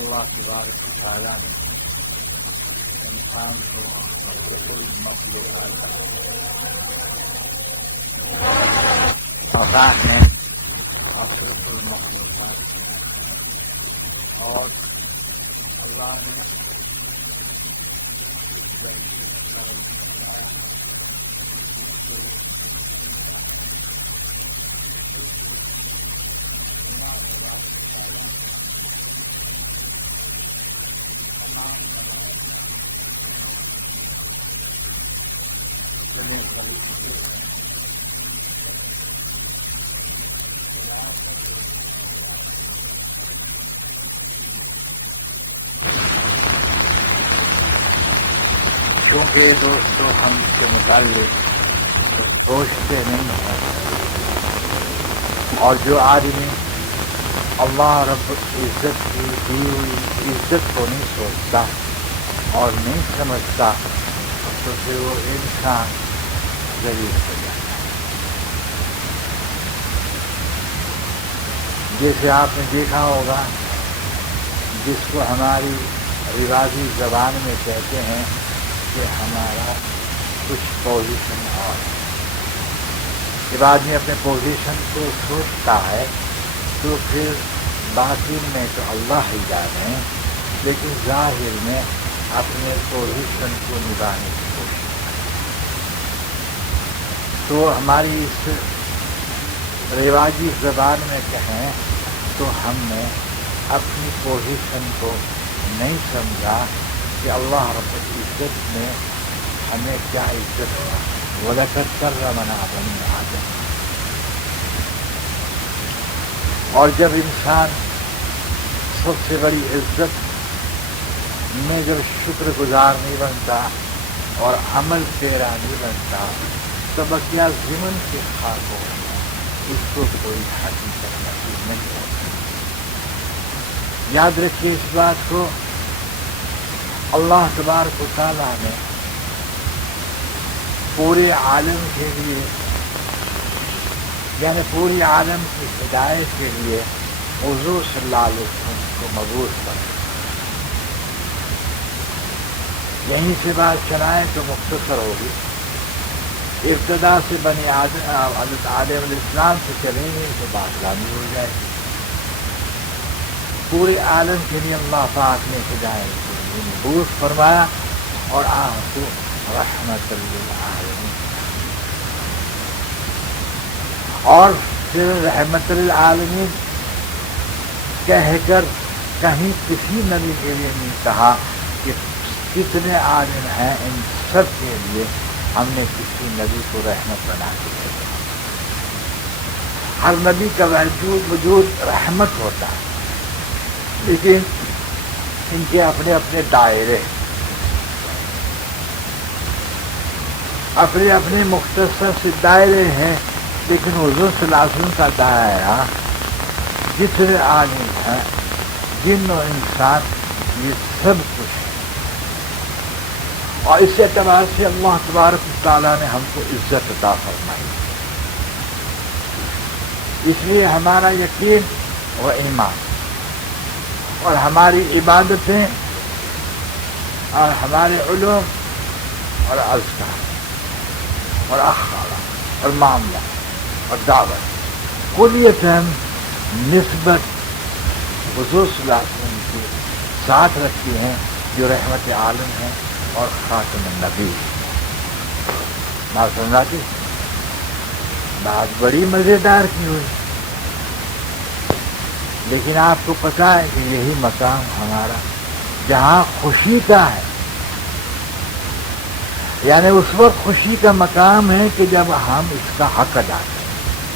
اللہ تبارک و تعالیٰ نے انسان کو اللہ نے اشرف المخلوقات اور اللہ نے کیونکہ دوستوں ہم کے متعلق سوچتے نہیں ہیں، اور جو آدمی اللہ رب العزت کی دی ہوئی عزت کو نہیں سوچتا اور نہیں سمجھتا تو پھر وہ انسان ذلیل ہو جاتا ہے۔ جیسے آپ نے دیکھا ہوگا، جس کو ہماری رواجی زبان میں کہتے ہیں کہ ہمارا کچھ پوزیشن اور ہے، جب آدمی اپنے پوزیشن کو سوچتا ہے تو پھر باطن میں تو اللہ ہی جانے، لیکن ظاہر میں اپنے پوزیشن کو نبھانے کی کوشش کرتا ہے۔ تو ہماری اس رواجی زبان میں کہیں تو ہم نے اپنی پوزیشن کو نہیں سمجھا کہ اللہ رب العزت نے ہمیں کیا عزت دیا، وَلَقَدْ كَرَّمْنَا بَنِي آدم۔ اور جب انسان سب سے بڑی عزت میں جب شکر گزار نہیں بنتا اور عمل پیرا نہیں بنتا تو بقیہ ضمن کے خاکوں اس کو کوئی حقیقت نصیب نہیں ہوتا۔ یاد رکھیے اس بات کو، اللہ تبارک و تعالیٰ نے پورے عالم کے لیے، یعنی پوری عالم کی ہدایت کے لیے حضور صلی اللہ علیہ وسلم کو مبعوث کر، یہیں سے بات چلائیں تو مختصر ہوگی۔ ابتدا سے بنی آدم حضرت آدم علیہ السلام سے چلیں گے تو بات لانی ہو جائے گی۔ پورے عالم کے لیے اللہ پاک نے ہدایت مبعوث فرمایا اور آپ کو رحمت للعالمین، اور پھر رحمت للعالمین کہہ کر کہیں کسی نبی کے لیے نہیں کہا کہ کتنے عالم ہیں، ان سب کے لیے ہم نے کسی نبی کو رحمت بنا کے بھیجا۔ ہر نبی کا وجود رحمت ہوتا ہے، لیکن ان کے اپنے اپنے دائرے، اپنے اپنے مختصر سے دائرے ہیں، لیکن حضور صلی اللہ علیہ وسلم کا دائرہ جتنے عالم ہیں، جن و انسان، یہ سب کچھ ہے، اور اس اعتبار سے اللہ تبارک و تعالیٰ نے ہم کو عزت عطا فرمائی۔ اس لیے ہمارا یقین و ایمان اور ہماری عبادتیں اور ہمارے علوم اور اذکار اور اخلاق اور معاملہ اور دعوت کلیتاً نسبت حضور صلی اللہ علیہ وسلم کے ساتھ رکھتی ہیں، جو رحمت عالم ہیں اور خاتم النبی۔ بات سمجھاتی، بات بڑی مزیدار کی ہوئی، لیکن آپ کو پتہ ہے کہ یہی مقام ہمارا جہاں خوشی کا ہے، یعنی اس وقت خوشی کا مقام ہے کہ جب ہم اس کا حق ادا کریں،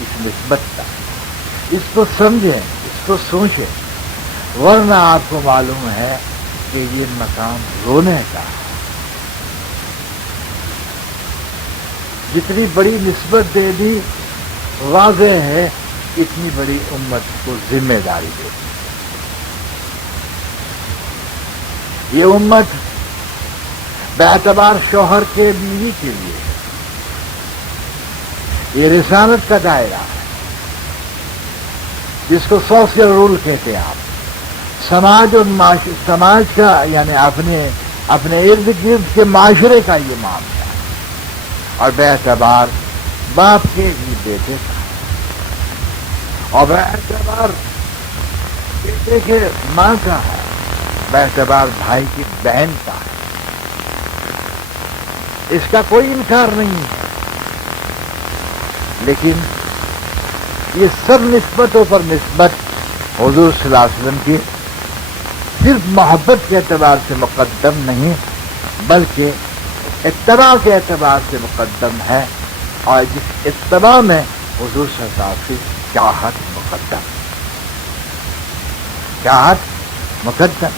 اس نسبت کا، اس کو سمجھیں، اس کو سوچیں، ورنہ آپ کو معلوم ہے کہ یہ مقام رونے کا ہے۔ جتنی بڑی نسبت دے دی واضح ہے اتنی بڑی امت کو ذمہ داری دے دی۔ یہ امت باعتبار شوہر کے بیوی کے لیے ہے، یہ رسالت کا دائرہ ہے، جس کو سوشل رول کہتے ہیں آپ، سماج اور سماج کا یعنی اپنے ارد گرد کے معاشرے کا یہ معاملہ ہے، اور بے اعتبار باپ کے بھی بیٹے کا، اور بے اعتبار بیٹے کے ماں کا ہے، بے اعتبار بھائی کی بہن کا ہے، اس کا کوئی انکار نہیں ہے، لیکن یہ سب نسبتوں پر نسبت حضور صلی اللہ علیہ وسلم کی صرف محبت کے اعتبار سے مقدم نہیں بلکہ اتباع کے اعتبار سے مقدم ہے، اور جس اتباع میں حضور صلی اللہ علیہ وسلم کی چاہت مقدم، چاہت مقدم۔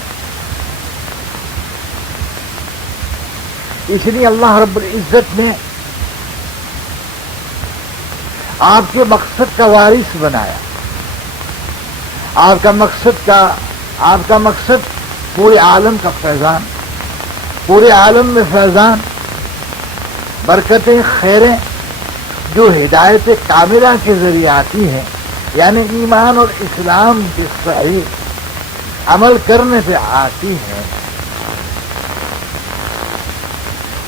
اس لیے اللہ رب العزت نے آپ کے مقصد کا وارث بنایا، آپ کا مقصد پورے عالم کا فیضان، پورے عالم میں فیضان، برکتیں، خیریں جو ہدایت کاملہ کے ذریعے آتی ہیں، یعنی ایمان اور اسلام کے صحیح عمل کرنے سے آتی ہیں،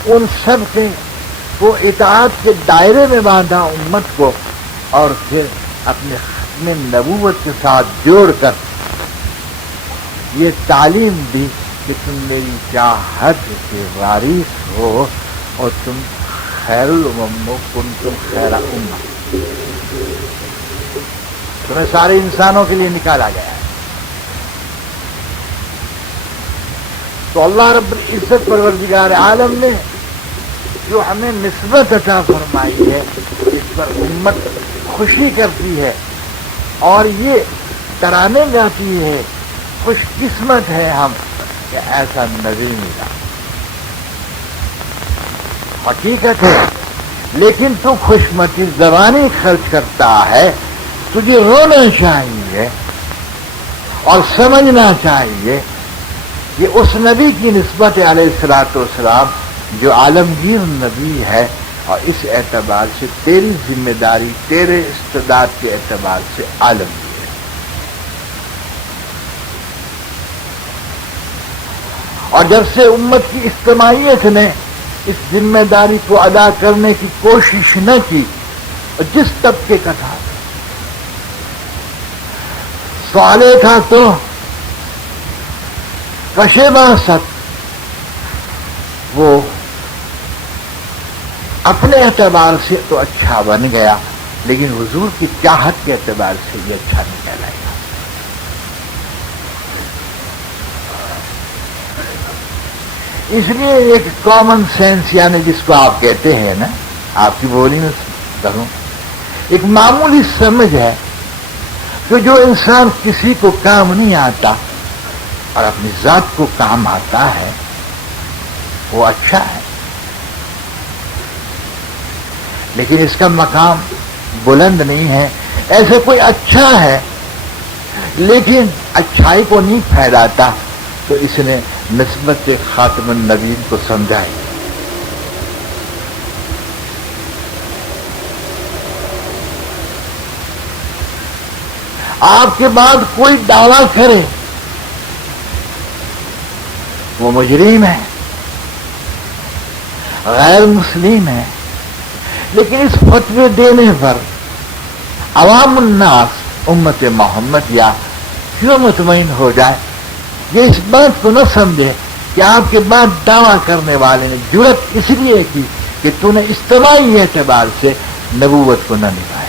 ان سب کے کو اطاعت کے دائرے میں باندھا امت کو، اور پھر اپنے ختم نبوت کے ساتھ جوڑ کر یہ تعلیم دی کہ تم میری چاہت کے وارث ہو اور تم خیر الامم کنتم خیر امہ، تمہیں سارے انسانوں کے لیے نکالا گیا ہے۔ تو اللہ رب العزت پروردگار عالم نے جو ہمیں نسبت عطا فرمائی ہے، اس پر امت خوشی کرتی ہے اور یہ ترانے گاتی ہے، خوش قسمت ہے ہم کہ ایسا نبی ملا۔ حقیقت ہے، لیکن تو خوشمتی زبانی خرچ کرتا ہے، تجھے رونا چاہیے اور سمجھنا چاہیے کہ اس نبی کی نسبت علیہ الصلوۃ والسلام جو عالمگیر نبی ہے، اور اس اعتبار سے تیری ذمہ داری تیرے استعداد کے اعتبار سے عالمگیر ہے۔ اور جب سے امت کی اجتماعیت نے اس ذمہ داری کو ادا کرنے کی کوشش نہ کی، اور جس طبقے کا تھا، صالح تھا تو کشے باست، وہ اپنے اعتبار سے تو اچھا بن گیا، لیکن حضور کی چاہت کے اعتبار سے یہ اچھا نہیں کہلائے گا۔ اس لیے ایک کامن سینس یعنی جس کو آپ کہتے ہیں نا، آپ کی بولی میں کہوں، ایک معمولی سمجھ ہے کہ جو انسان کسی کو کام نہیں آتا اور اپنی ذات کو کام آتا ہے وہ اچھا ہے، لیکن اس کا مقام بلند نہیں ہے۔ ایسے کوئی اچھا ہے لیکن اچھائی کو نہیں پھیلاتا، تو اس نے نسبت خاتم النبیین کو سمجھائی۔ آپ کے بعد کوئی دعویٰ کرے وہ مجرم ہے، غیر مسلم ہے، لیکن اس فتوے دینے پر عوام الناس امت محمد یا کیوں مطمئن ہو جائے، یہ اس بات کو نہ سمجھے کہ آپ کے بعد دعویٰ کرنے والے نے جرت اس لیے کی کہ تو نے اجتماعی اعتبار سے نبوت کو نہ نبھایا۔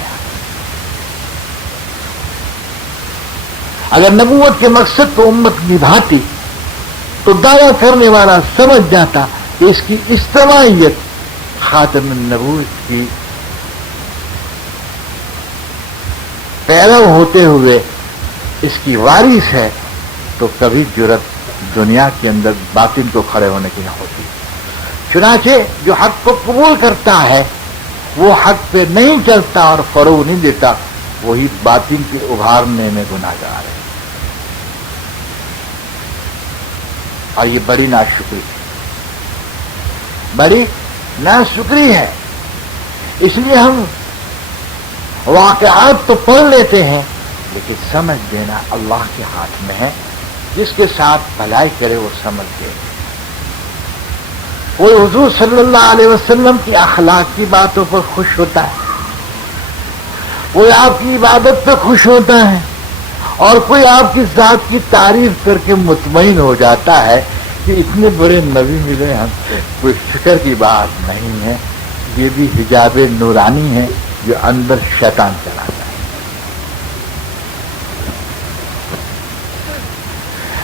اگر نبوت کے مقصد کو امت نبھاتی تو دعویٰ کرنے والا سمجھ جاتا کہ اس کی اجتماعیت خاتم النبوت کی پیرو ہوتے ہوئے اس کی وارث ہے، تو کبھی جرت دنیا کے اندر باطن کو کھڑے ہونے کی نہ ہوتی۔ چنانچہ جو حق کو قبول کرتا ہے وہ حق پہ نہیں چلتا اور فروغ نہیں دیتا، وہی باطن کے ابھارنے میں گناہگار ہے، اور یہ بڑی ناشکری ہے، بڑی ناشکری ہے۔ اس لیے ہم واقعات تو پڑھ لیتے ہیں، لیکن سمجھ دینا اللہ کے ہاتھ میں ہے جس کے ساتھ بھلائی کرے وہ سمجھ گئے. کوئی حضور صلی اللہ علیہ وسلم کی اخلاق کی باتوں پر خوش ہوتا ہے, کوئی آپ کی عبادت پہ خوش ہوتا ہے, اور کوئی آپ کی ذات کی تعریف کر کے مطمئن ہو جاتا ہے کہ اتنے بڑے نبی ملے ہم, کوئی فکر کی بات نہیں ہے. یہ بھی حجاب نورانی ہے جو اندر شیطان چلاتا ہے.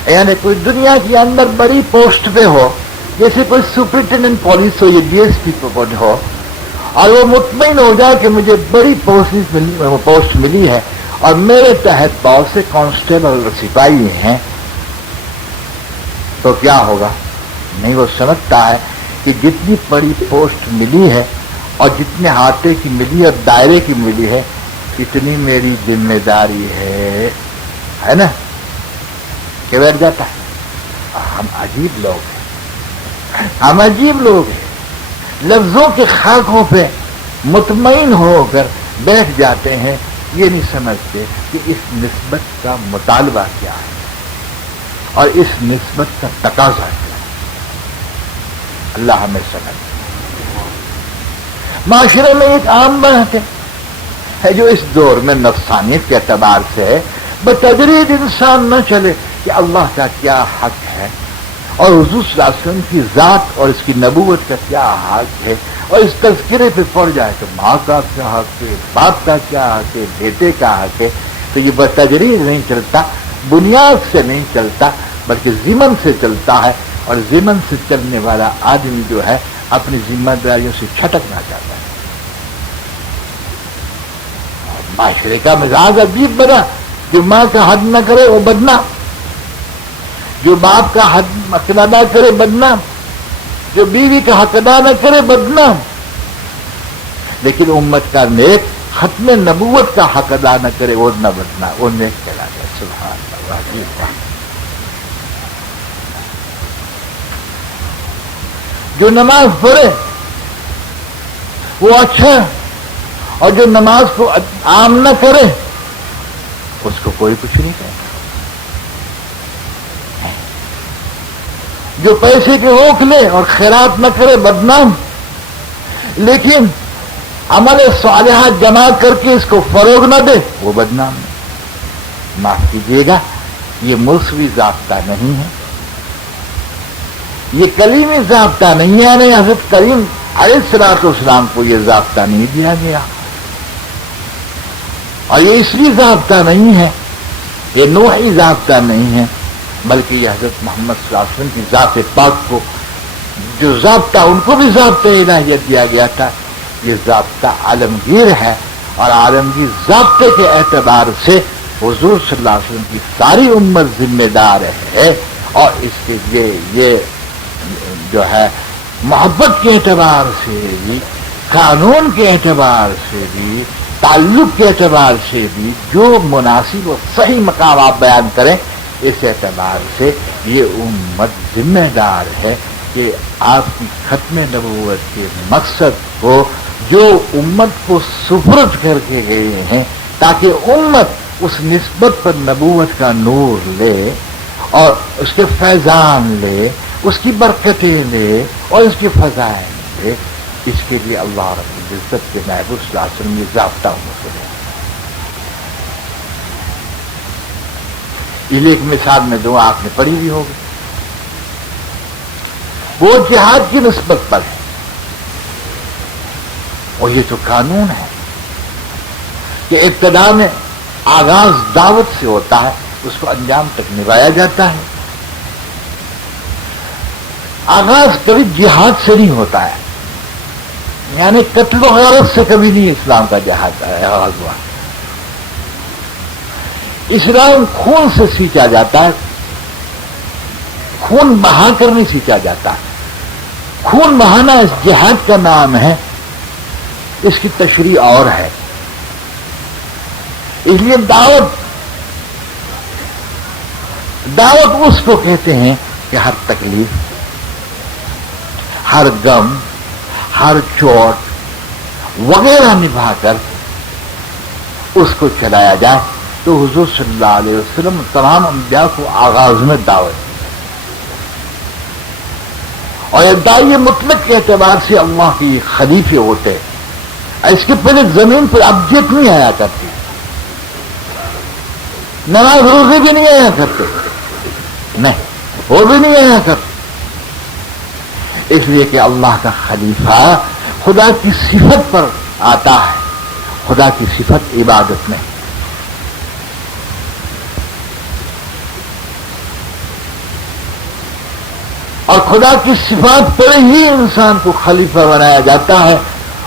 یعنی کوئی دنیا کے اندر بڑی پوسٹ پہ ہو, جیسے کوئی سپرنٹینڈنٹ پولیس ہو یا ڈی ایس پی ہو, اور وہ مطمئن ہو جائے کہ مجھے بڑی پوسٹ ملی ہے اور میرے تحت بہت سے کانسٹیبل اور سپاہی ہیں, تو کیا ہوگا؟ نہیں, وہ سمجھتا ہے کہ جتنی بڑی پوسٹ ملی ہے اور جتنے ہاتھے کی ملی اور دائرے کی ملی ہے اتنی میری ذمہ داری ہے نا, کہ بیٹھ جاتا ہے. ہم عجیب لوگ ہیں, ہم عجیب لوگ ہیں, لفظوں کے خاکوں پہ مطمئن ہو کر بیٹھ جاتے ہیں, یہ نہیں سمجھتے کہ اس نسبت کا مطالبہ کیا ہے اور اس نسبت کا تقاضا کیا ہے. اللہ ہمیں سمجھ. معاشرے میں ایک عام بات ہے جو اس دور میں نفسانیت کے اعتبار سے ہے, بتدریج انسان نہ چلے کہ اللہ کا کیا حق ہے اور حضور صلی اللہ علیہ وسلم کی ذات اور اس کی نبوت کا کیا حق ہے, اور اس تذکرے پہ پڑ جائے تو ماں کا کیا حق ہے, باپ کا کیا حق ہے, بیٹے کا حق ہے. تو یہ بتدریج نہیں چلتا, بنیاد سے نہیں چلتا, بلکہ ضمن سے چلتا ہے, اور ضمن سے چلنے والا آدمی جو ہے اپنی ذمہ داریوں سے چھٹکنا چاہتا ہے. معاشرے کا مزاج عجیب بنا, جو ماں کا حد نہ کرے وہ بدنام, جو باپ کا حق ادا کرے بدنام, جو بیوی کا حق ادا نہ کرے بدنام. لیکن امت کا نیک ختم نبوت کا حق ادا نہ کرے وہ نہ بدنام, وہ نیک چلا گیا. سبحان اللہ. جو نماز پڑھے وہ اچھا, اور جو نماز کو عام نہ کرے اس کو کوئی کچھ نہیں کہے. جو پیسے کے روک لے اور خیرات نہ کرے بدنام, لیکن عمل صالحات جمع کر کے اس کو فروغ نہ دے وہ بدنام. معاف کیجیے گا, یہ موسوی ضابطہ نہیں ہے, یہ کلیمی ضابطہ نہیں ہے. یعنی حضرت کریم علیہ الصلوۃ والسلام کو یہ ضابطہ نہیں دیا گیا, اور یہ اس لیے ضابطہ نہیں ہے, یہ نوحی ضابطہ نہیں ہے, بلکہ یہ حضرت محمد صلی اللہ علیہ وسلم کی ذات پاک کو جو ضابطہ ان کو بھی ضابطہ الہیت دیا گیا تھا, یہ ضابطہ عالمگیر ہے, اور عالمگیر ضابطے کے اعتبار سے حضور صلی اللہ علیہ وسلم کی ساری امت ذمہ دار ہے. اور اس کے لیے یہ جو ہے محبت کے اعتبار سے بھی, قانون کے اعتبار سے بھی, تعلق کے اعتبار سے بھی جو مناسب و صحیح مقام آپ بیان کریں, اس اعتبار سے یہ امت ذمہ دار ہے کہ آپ کی ختم نبوت کے مقصد کو جو امت کو سپرد کر کے گئے ہیں, تاکہ امت اس نسبت پر نبوت کا نور لے اور اس کے فیضان لے, اس کی برکتیں لے اور اس کی فضائل لے. اس کے لیے اللہ رب العزت کے محبوب صلی اللہ علیہ وسلم یہ ضابطہ امت کو دیا. ایک مثال میں دو آپ نے پڑھی بھی ہوگی, وہ جہاد کی نسبت پر ہے, اور یہ تو قانون ہے کہ ابتدا میں آغاز دعوت سے ہوتا ہے, اس کو انجام تک نبھایا جاتا ہے. آغاز کبھی جہاد سے نہیں ہوتا ہے, یعنی قتل و غارت سے کبھی نہیں اسلام کا جہاد آغاز ہوا. اسلام خون سے سینچا جاتا ہے, خون بہا کر نہیں سینچا جاتا. خون بہانا اس جہاد کا نام ہے, اس کی تشریح اور ہے. اس لیے دعوت اس کو کہتے ہیں کہ ہر تکلیف, ہر غم, ہر چوٹ وغیرہ نبھا کر اس کو چلایا جائے. تو حضور صلی اللہ علیہ وسلم تمام انبیاء کو آغاز میں دعوت، اور یہ داعی مطلق کے اعتبار سے اللہ کی خلیفے ہوتے، اس کے پہلے زمین پر ابجیکٹ نہیں آیا کرتی، نماز روزے بھی نہیں آیا کرتے، نہیں وہ بھی نہیں آیا کرتے، اس لیے کہ اللہ کا خلیفہ خدا کی صفت پر آتا ہے، خدا کی صفت عبادت میں، اور خدا کی صفات پر ہی انسان کو خلیفہ بنایا جاتا ہے،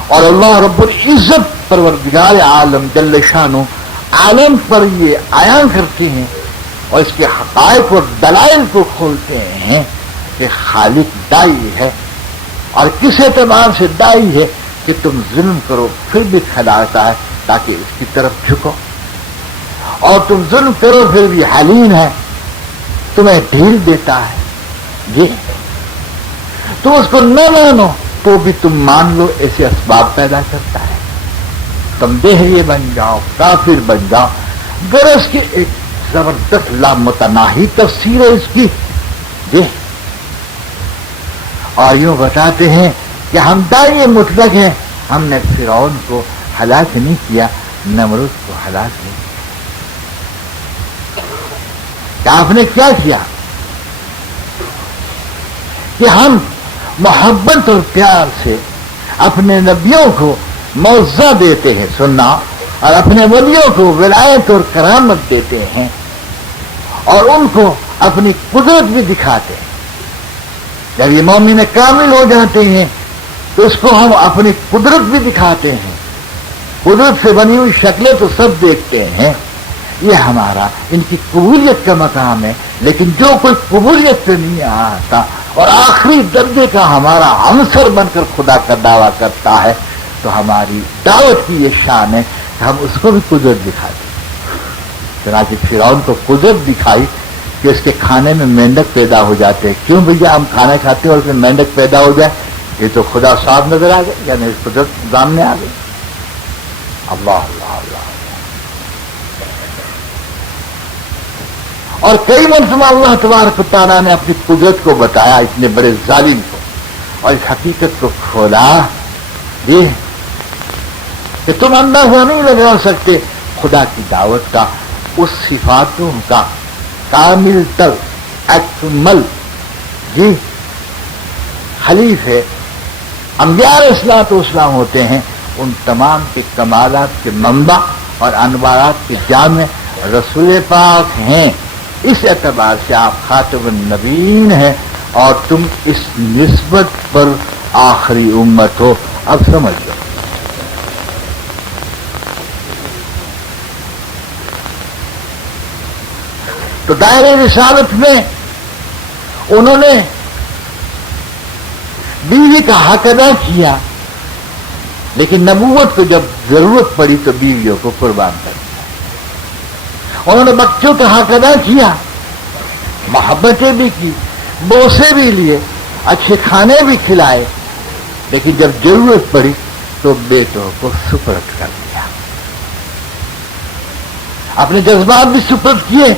اور اللہ رب العزت پروردگار عالم جل شانہ عالم پر یہ عیاں کرتے ہیں اور اس کے حقائق اور دلائل کو کھولتے ہیں کہ خالق دائی ہے، اور کس اعتبار سے دائی ہے کہ تم ظلم کرو پھر بھی کھلاتا ہے تاکہ اس کی طرف جھکو، اور تم ظلم کرو پھر بھی حلیم ہے، تمہیں ڈھیل دیتا ہے، یہ تم اس کو نہ مانو تو بھی تم مان لو، ایسے اسباب پیدا کرتا ہے، تم دہریے بن جاؤ، کافر بن جاؤ، گرس کی ایک زبردست لامتناہی تفسیر ہے اس کی، جی اور یوں بتاتے ہیں کہ ہم داعی مطلق ہیں، ہم نے فرعون کو ہلاک نہیں کیا، نمرود کو ہلاک نہیں کیا، آپ نے کیا کیا کہ ہم محبت اور پیار سے اپنے نبیوں کو معزہ دیتے ہیں سننا، اور اپنے ولیوں کو ولایت اور کرامت دیتے ہیں، اور ان کو اپنی قدرت بھی دکھاتے ہیں، جب یہ مومن کامل ہو جاتے ہیں تو اس کو ہم اپنی قدرت بھی دکھاتے ہیں، قدرت سے بنی ہوئی شکلیں تو سب دیکھتے ہیں، یہ ہمارا ان کی قبولیت کا مقام ہے، لیکن جو کوئی قبولیت سے نہیں آتا اور آخری درجے کا ہمارا عنصر بن کر خدا کا دعویٰ کرتا ہے تو ہماری دعوت کی یہ شان ہے کہ ہم اس کو بھی قدرت دکھاتے ہیں۔ چنانچہ فرعون کو قدرت دکھائی کہ اس کے کھانے میں مینڈک پیدا ہو جاتے ہیں، کیوں بھیا ہم کھانا کھاتے ہیں اور اس میں مینڈک پیدا ہو جائے، یہ تو خدا صاحب نظر آ گئے، یعنی قدرت سامنے آ گئی۔ اللہ اللہ اللہ، اور کئی مرتبہ اللہ تبارک و تعالیٰ نے اپنی قدرت کو بتایا اتنے بڑے ظالم کو، اور اس حقیقت کو کھولا یہ کہ تم اندازہ نہیں لگا سکتے خدا کی دعوت کا، اس صفاتوں کا کامل تر اکمل جی خلیف ہے، انبیاء علیہ الصلوۃ والسلام ہوتے ہیں، ان تمام کے کمالات کے منبع اور انوارات کے جامع رسول پاک ہیں، اس اعتبار سے آپ خاتم النبیین ہیں، اور تم اس نسبت پر آخری امت ہو، اب سمجھ لو۔ تو دائرہ رسالت میں انہوں نے بیوی کا حق ادا کیا، لیکن نبوت کو جب ضرورت پڑی تو بیویوں کو قربان کر دیا۔ انہوں نے بچوں کا حق ادا کیا، محبتیں بھی کی، بوسے بھی لیے، اچھے کھانے بھی کھلائے، لیکن جب ضرورت پڑی تو بیٹوں کو سپرد کر دیا، اپنے جذبات بھی سپرد کیے،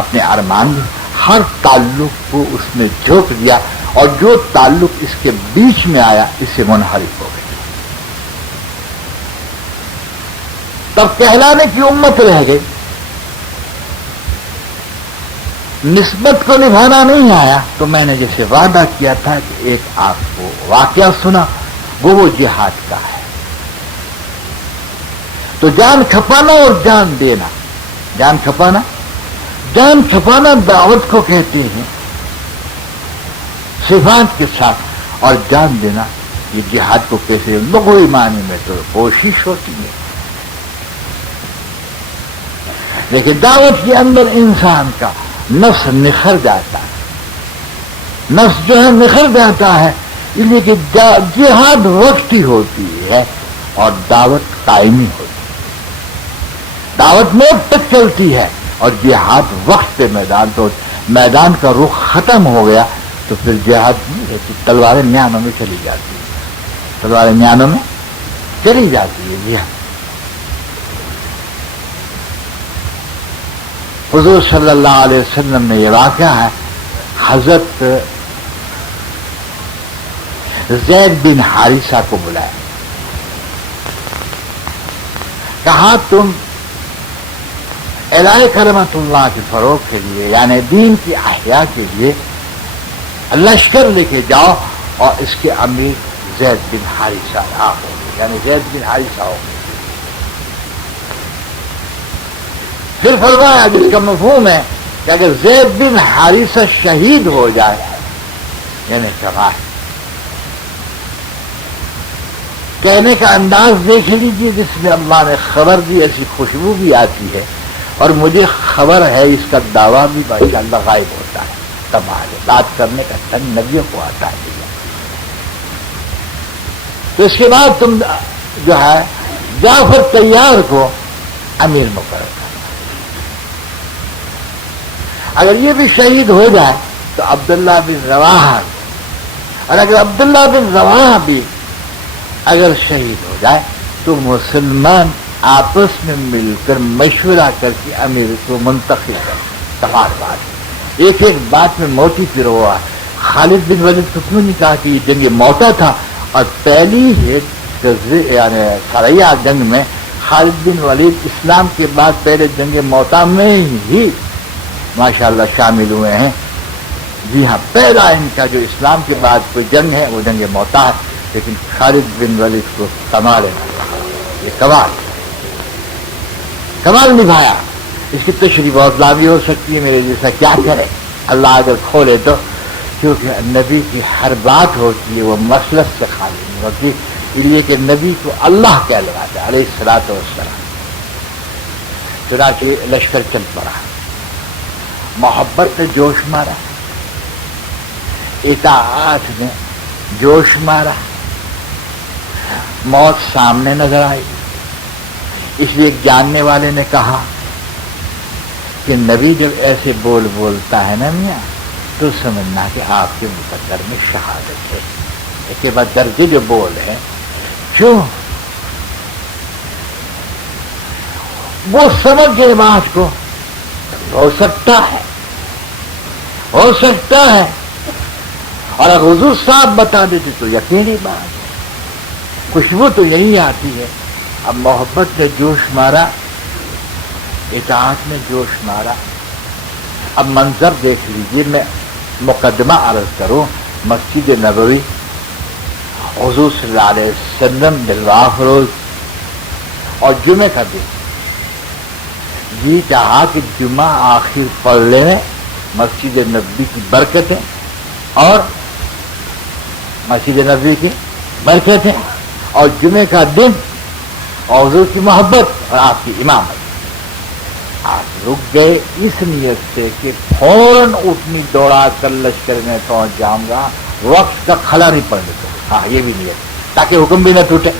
اپنے ارمان بھی، ہر تعلق کو اس نے جھونک دیا، اور جو تعلق اس کے بیچ میں آیا اسے منحرف ہو گئی، تب کہلانے کی امت رہ گئی، نسبت کو نبھانا نہیں آیا۔ تو میں نے جیسے وعدہ کیا تھا کہ ایک آپ کو واقعہ سنا، وہ جہاد کا ہے، تو جان کھپانا اور جان دینا، جان کھپانا دعوت کو کہتے ہیں صفات کے ساتھ، اور جان دینا یہ جہاد کو کیسے لغوی معنی میں تو کوشش ہوتی ہے، لیکن دعوت کے اندر انسان کا نفس نکھر جاتا ہے، نفس جو ہے نکھر جاتا ہے، اس لیے کہ جہاد وقتی ہوتی ہے اور دعوت قائمی ہوتی ہے، دعوت موت تک چلتی ہے اور جہاد وقت پہ میدان کا رخ ختم ہو گیا تو پھر جہاد نہیں رہتی، تلواریں میانوں میں چلی جاتی ہے، تلواریں میانوں میں چلی جاتی ہے، جی ہاں۔ حضور صلی اللہ علیہ وسلم نے یہ واقعہ ہے حضرت زید بن حارثہ کو بلایا، کہا تم الہ کلمۃ اللہ کے فروغ کے لیے یعنی دین کی احیاء کے لیے لشکر لے کے جاؤ اور اس کے امیر زید بن حارثہ ہو، یعنی زید بن حارثہ ہو۔ پھر فرمایا جس کا مفہوم ہے کہ اگر زید بن حارثہ شہید ہو جائے یعنی کمال، کہنے کا انداز دیکھ لیجیے جس میں اللہ نے خبر دی، ایسی خوشبو بھی آتی ہے اور مجھے خبر ہے اس کا دعویٰ بھی ماشاءاللہ غائب ہوتا ہے، کمال ہے، بات کرنے کا تن نبیوں کو آتا ہے۔ تو اس کے بعد تم جو ہے جعفر طیار کو امیر مقرر کرنا، اگر یہ بھی شہید ہو جائے تو عبداللہ بن رواحہ، اور اگر عبداللہ بن رواحہ بھی اگر شہید ہو جائے تو مسلمان آپس میں مل کر مشورہ کر کے امیر کو منتخب کر، تمام بات ایک ایک بات میں موتی پھر ہوا۔ خالد بن ولید کو کیوں نہیں کہا کہ یہ جنگ موتا تھا، اور پہلی یعنی سریا جنگ میں خالد بن ولید اسلام کے بعد پہلے جنگ موتا میں ہی ماشاءاللہ شامل ہوئے ہیں۔ جی ہاں، پہلا ان کا جو اسلام کے بعد کوئی جنگ ہے وہ جنگ موتا ہے، لیکن خالد بن ولید کو کمال یہ کمال نبھایا۔ اس کی تشریح بہت لمبی ہو سکتی ہے، میرے جیسا کیا کرے، اللہ اگر کھولے تو، کیونکہ نبی کی ہر بات ہوتی ہے وہ مسلک سے خالی نہیں ہوتی، اس لیے کہ نبی کو اللہ کہلواتا ہے علیہ الصلوۃ والسلام۔ چنانچہ لشکر چل پڑا، محبت نے جوش مارا، اطاعت نے جوش مارا، موت سامنے نظر آئی۔ اس لیے ایک جاننے والے نے کہا کہ نبی جب ایسے بول بولتا ہے نا میاں تو سمجھنا کہ آپ کے مقدر میں شہادت ہے، اس کے بعد درجے جو بول ہے کیوں وہ سمجھ گئے بات کو، ہو سکتا ہے اور اگر حضور صاحب بتا دیتے تو یقینی بات ہے، خوشبو تو یہی آتی ہے۔ اب محبت نے جوش مارا، اطاعت نے جوش مارا۔ اب منظر دیکھ لیجیے، میں مقدمہ عرض کروں، مسجد نبوی، حضور صلی اللہ علیہ وسلم بالواہ روز اور جمعے کا دن، یہ چاہا کہ جمعہ آخر پڑھ لیں، مسجد نبوی کی برکتیں اور مسجد نبوی کی برکتیں اور جمعے کا دن اور حضور کی محبت اور آپ کی امامت۔ آپ رک گئے اس نیت سے کہ فوراً اٹھنی دوڑا کر لشکر میں پہنچ جاؤں گا، وقت کا خلا نہیں پڑنے دو۔ ہاں یہ بھی نیت، تاکہ حکم بھی نہ ٹوٹے۔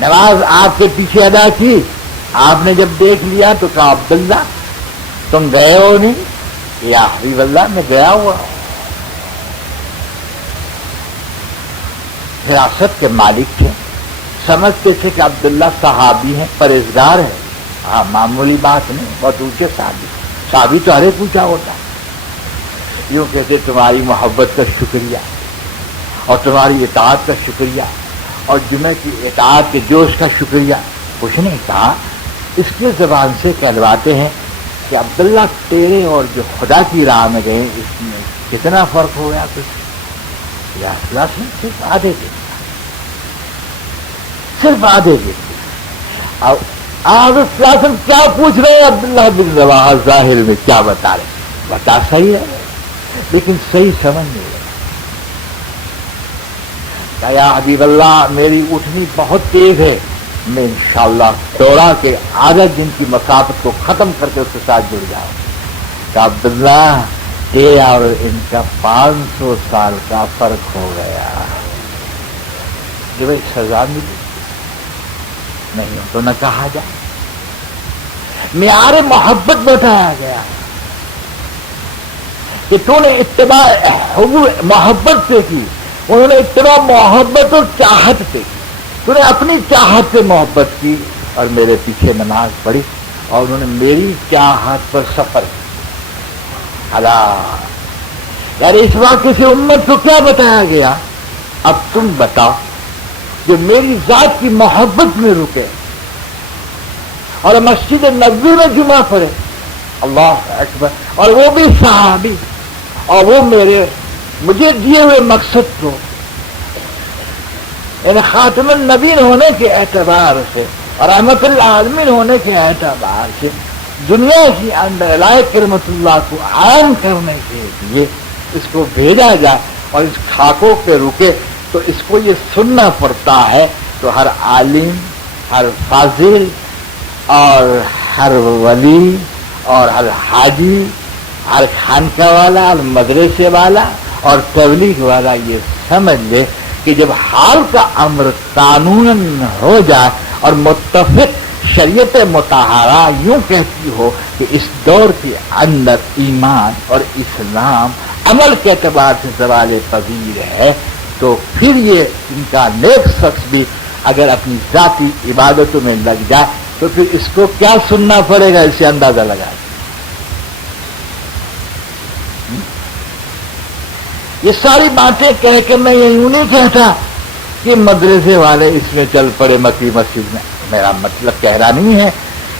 نماز آپ کے پیچھے ادا کی، آپ نے جب دیکھ لیا تو کہا عبداللہ تم گئے ہو نہیں؟ یا حبیب اللہ میں گیا ہوا۔ حراست کے مالک تھے، سمجھتے تھے کہ عبداللہ صحابی ہیں، پرہیزگار ہیں، ہاں معمولی بات نہیں، بہت اونچے صحابی تو ہر ایک اونچا ہوتا ہے۔ یوں کہتے تمہاری محبت کا شکریہ اور تمہاری اطاعت کا شکریہ اور جمعہ کی اطاعت کے جوش کا شکریہ، کچھ نہیں کہا۔ اس کی زبان سے کہلواتے ہیں کہ عبداللہ تیرے اور جو خدا کی راہ میں گئے اس میں کتنا فرق ہو گیا کچھ؟ صرف آدھے دن، صرف آدھے دن۔ اب آپ کیا پوچھ رہے ہیں عبداللہ بن رواحہ ظاہر میں کیا بتا رہے؟ بتا صحیح ہے لیکن صحیح سمجھ نہیں رہے۔ کہ یا حبیب اللہ میری اٹھنی بہت تیز ہے، میں انشاءاللہ دوڑا کے آدھا دن کی مسافت کو ختم کر کے اس کے ساتھ جڑ جاؤں۔ کہ عبداللہ تیرا اور ان کا 500 سال کا فرق ہو گیا، جو بھائی سزا ملی نہیں تو نہ کہا جائے، معیار محبت بتایا گیا کہ تو نے اتباع محبت سے کی، انہوں نے اتباع محبت اور چاہت سے کی، تو نے اپنی چاہت سے محبت کی اور میرے پیچھے نماز پڑھی اور انہوں نے میری چاہت پر سفر کیا. یعنی اس واقعے سے امت کو کیا بتایا گیا؟ اب تم بتاؤ جو میری ذات کی محبت میں رکے اور مسجد نبوی میں جمعہ پڑھے، اللہ اکبر، اور وہ بھی صحابی، اور وہ مجھے دیے ہوئے مقصد کو یعنی خاتم النبیین ہونے کے اعتبار سے اور رحمت العالمین ہونے کے اعتبار سے دنیا کے اندر الہ کرمت اللہ کو عام کرنے کے لیے اس کو بھیجا جائے اور اس خاکوں پہ رکے، تو اس کو یہ سننا پڑتا ہے. تو ہر عالم، ہر فاضل اور ہر ولی اور ہر حاجی، ہر خانقاہ والا، ہر مدرسے والا اور تبلیغ والا یہ سمجھ لے کہ جب حال کا امر قانون ہو جائے اور متفق شریعت مطہرہ یوں کہتی ہو کہ اس دور کے اندر ایمان اور اسلام عمل کے اعتبار سے زوال پذیر ہے، تو پھر یہ ان کا نیک شخص بھی اگر اپنی ذاتی عبادتوں میں لگ جائے تو پھر اس کو کیا سننا پڑے گا، اسے اندازہ لگائے. یہ ساری باتیں کہہ کے میں یہ یوں نہیں کہتا کہ مدرسے والے اس میں چل پڑے مکی مسجد میں، میرا مطلب کہہ رہا نہیں ہے،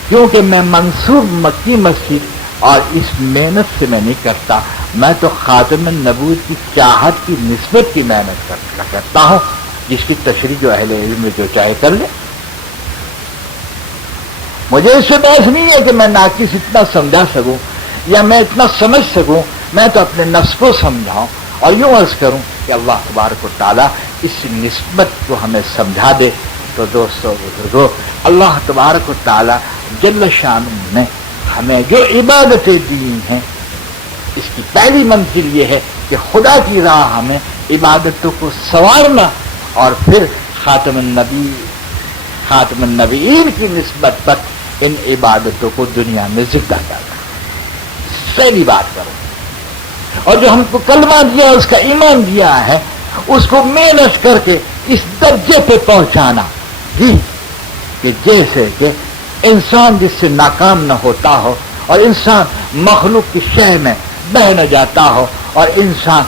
کیونکہ میں منسوب مکی مسجد اور اس محنت سے میں نہیں کرتا، میں تو خاتم النبوت کی چاہت کی نسبت کی محنت کرتا ہوں، جس کی تشریح جو اہل علم میں جو چاہے کر لے. مجھے اس سے بحث نہیں ہے کہ میں ناقص اتنا سمجھا سکوں یا میں اتنا سمجھ سکوں، میں تو اپنے نفس کو سمجھاؤں اور یوں عرض کروں کہ اللہ تبارک و تعالیٰ اس نسبت کو ہمیں سمجھا دے. تو دوستو بزرگو، اللہ تبارک و تعالیٰ جل شان نے ہمیں جو عبادتیں دی ہیں، اس کی پہلی منزل یہ ہے کہ خدا کی راہ ہمیں عبادتوں کو سنوارنا اور پھر خاتم النبیین کی نسبت پر ان عبادتوں کو دنیا میں زندہ کرنا. پہلی بات کرو. اور جو ہم کو کلمہ دیا، اس کا ایمان دیا ہے، اس کو محنت کر کے اس درجے پہ پہنچانا جی کہ جیسے کہ انسان جس سے ناکام نہ ہوتا ہو اور انسان مخلوق کی شہ میں بہ نہ جاتا ہو اور انسان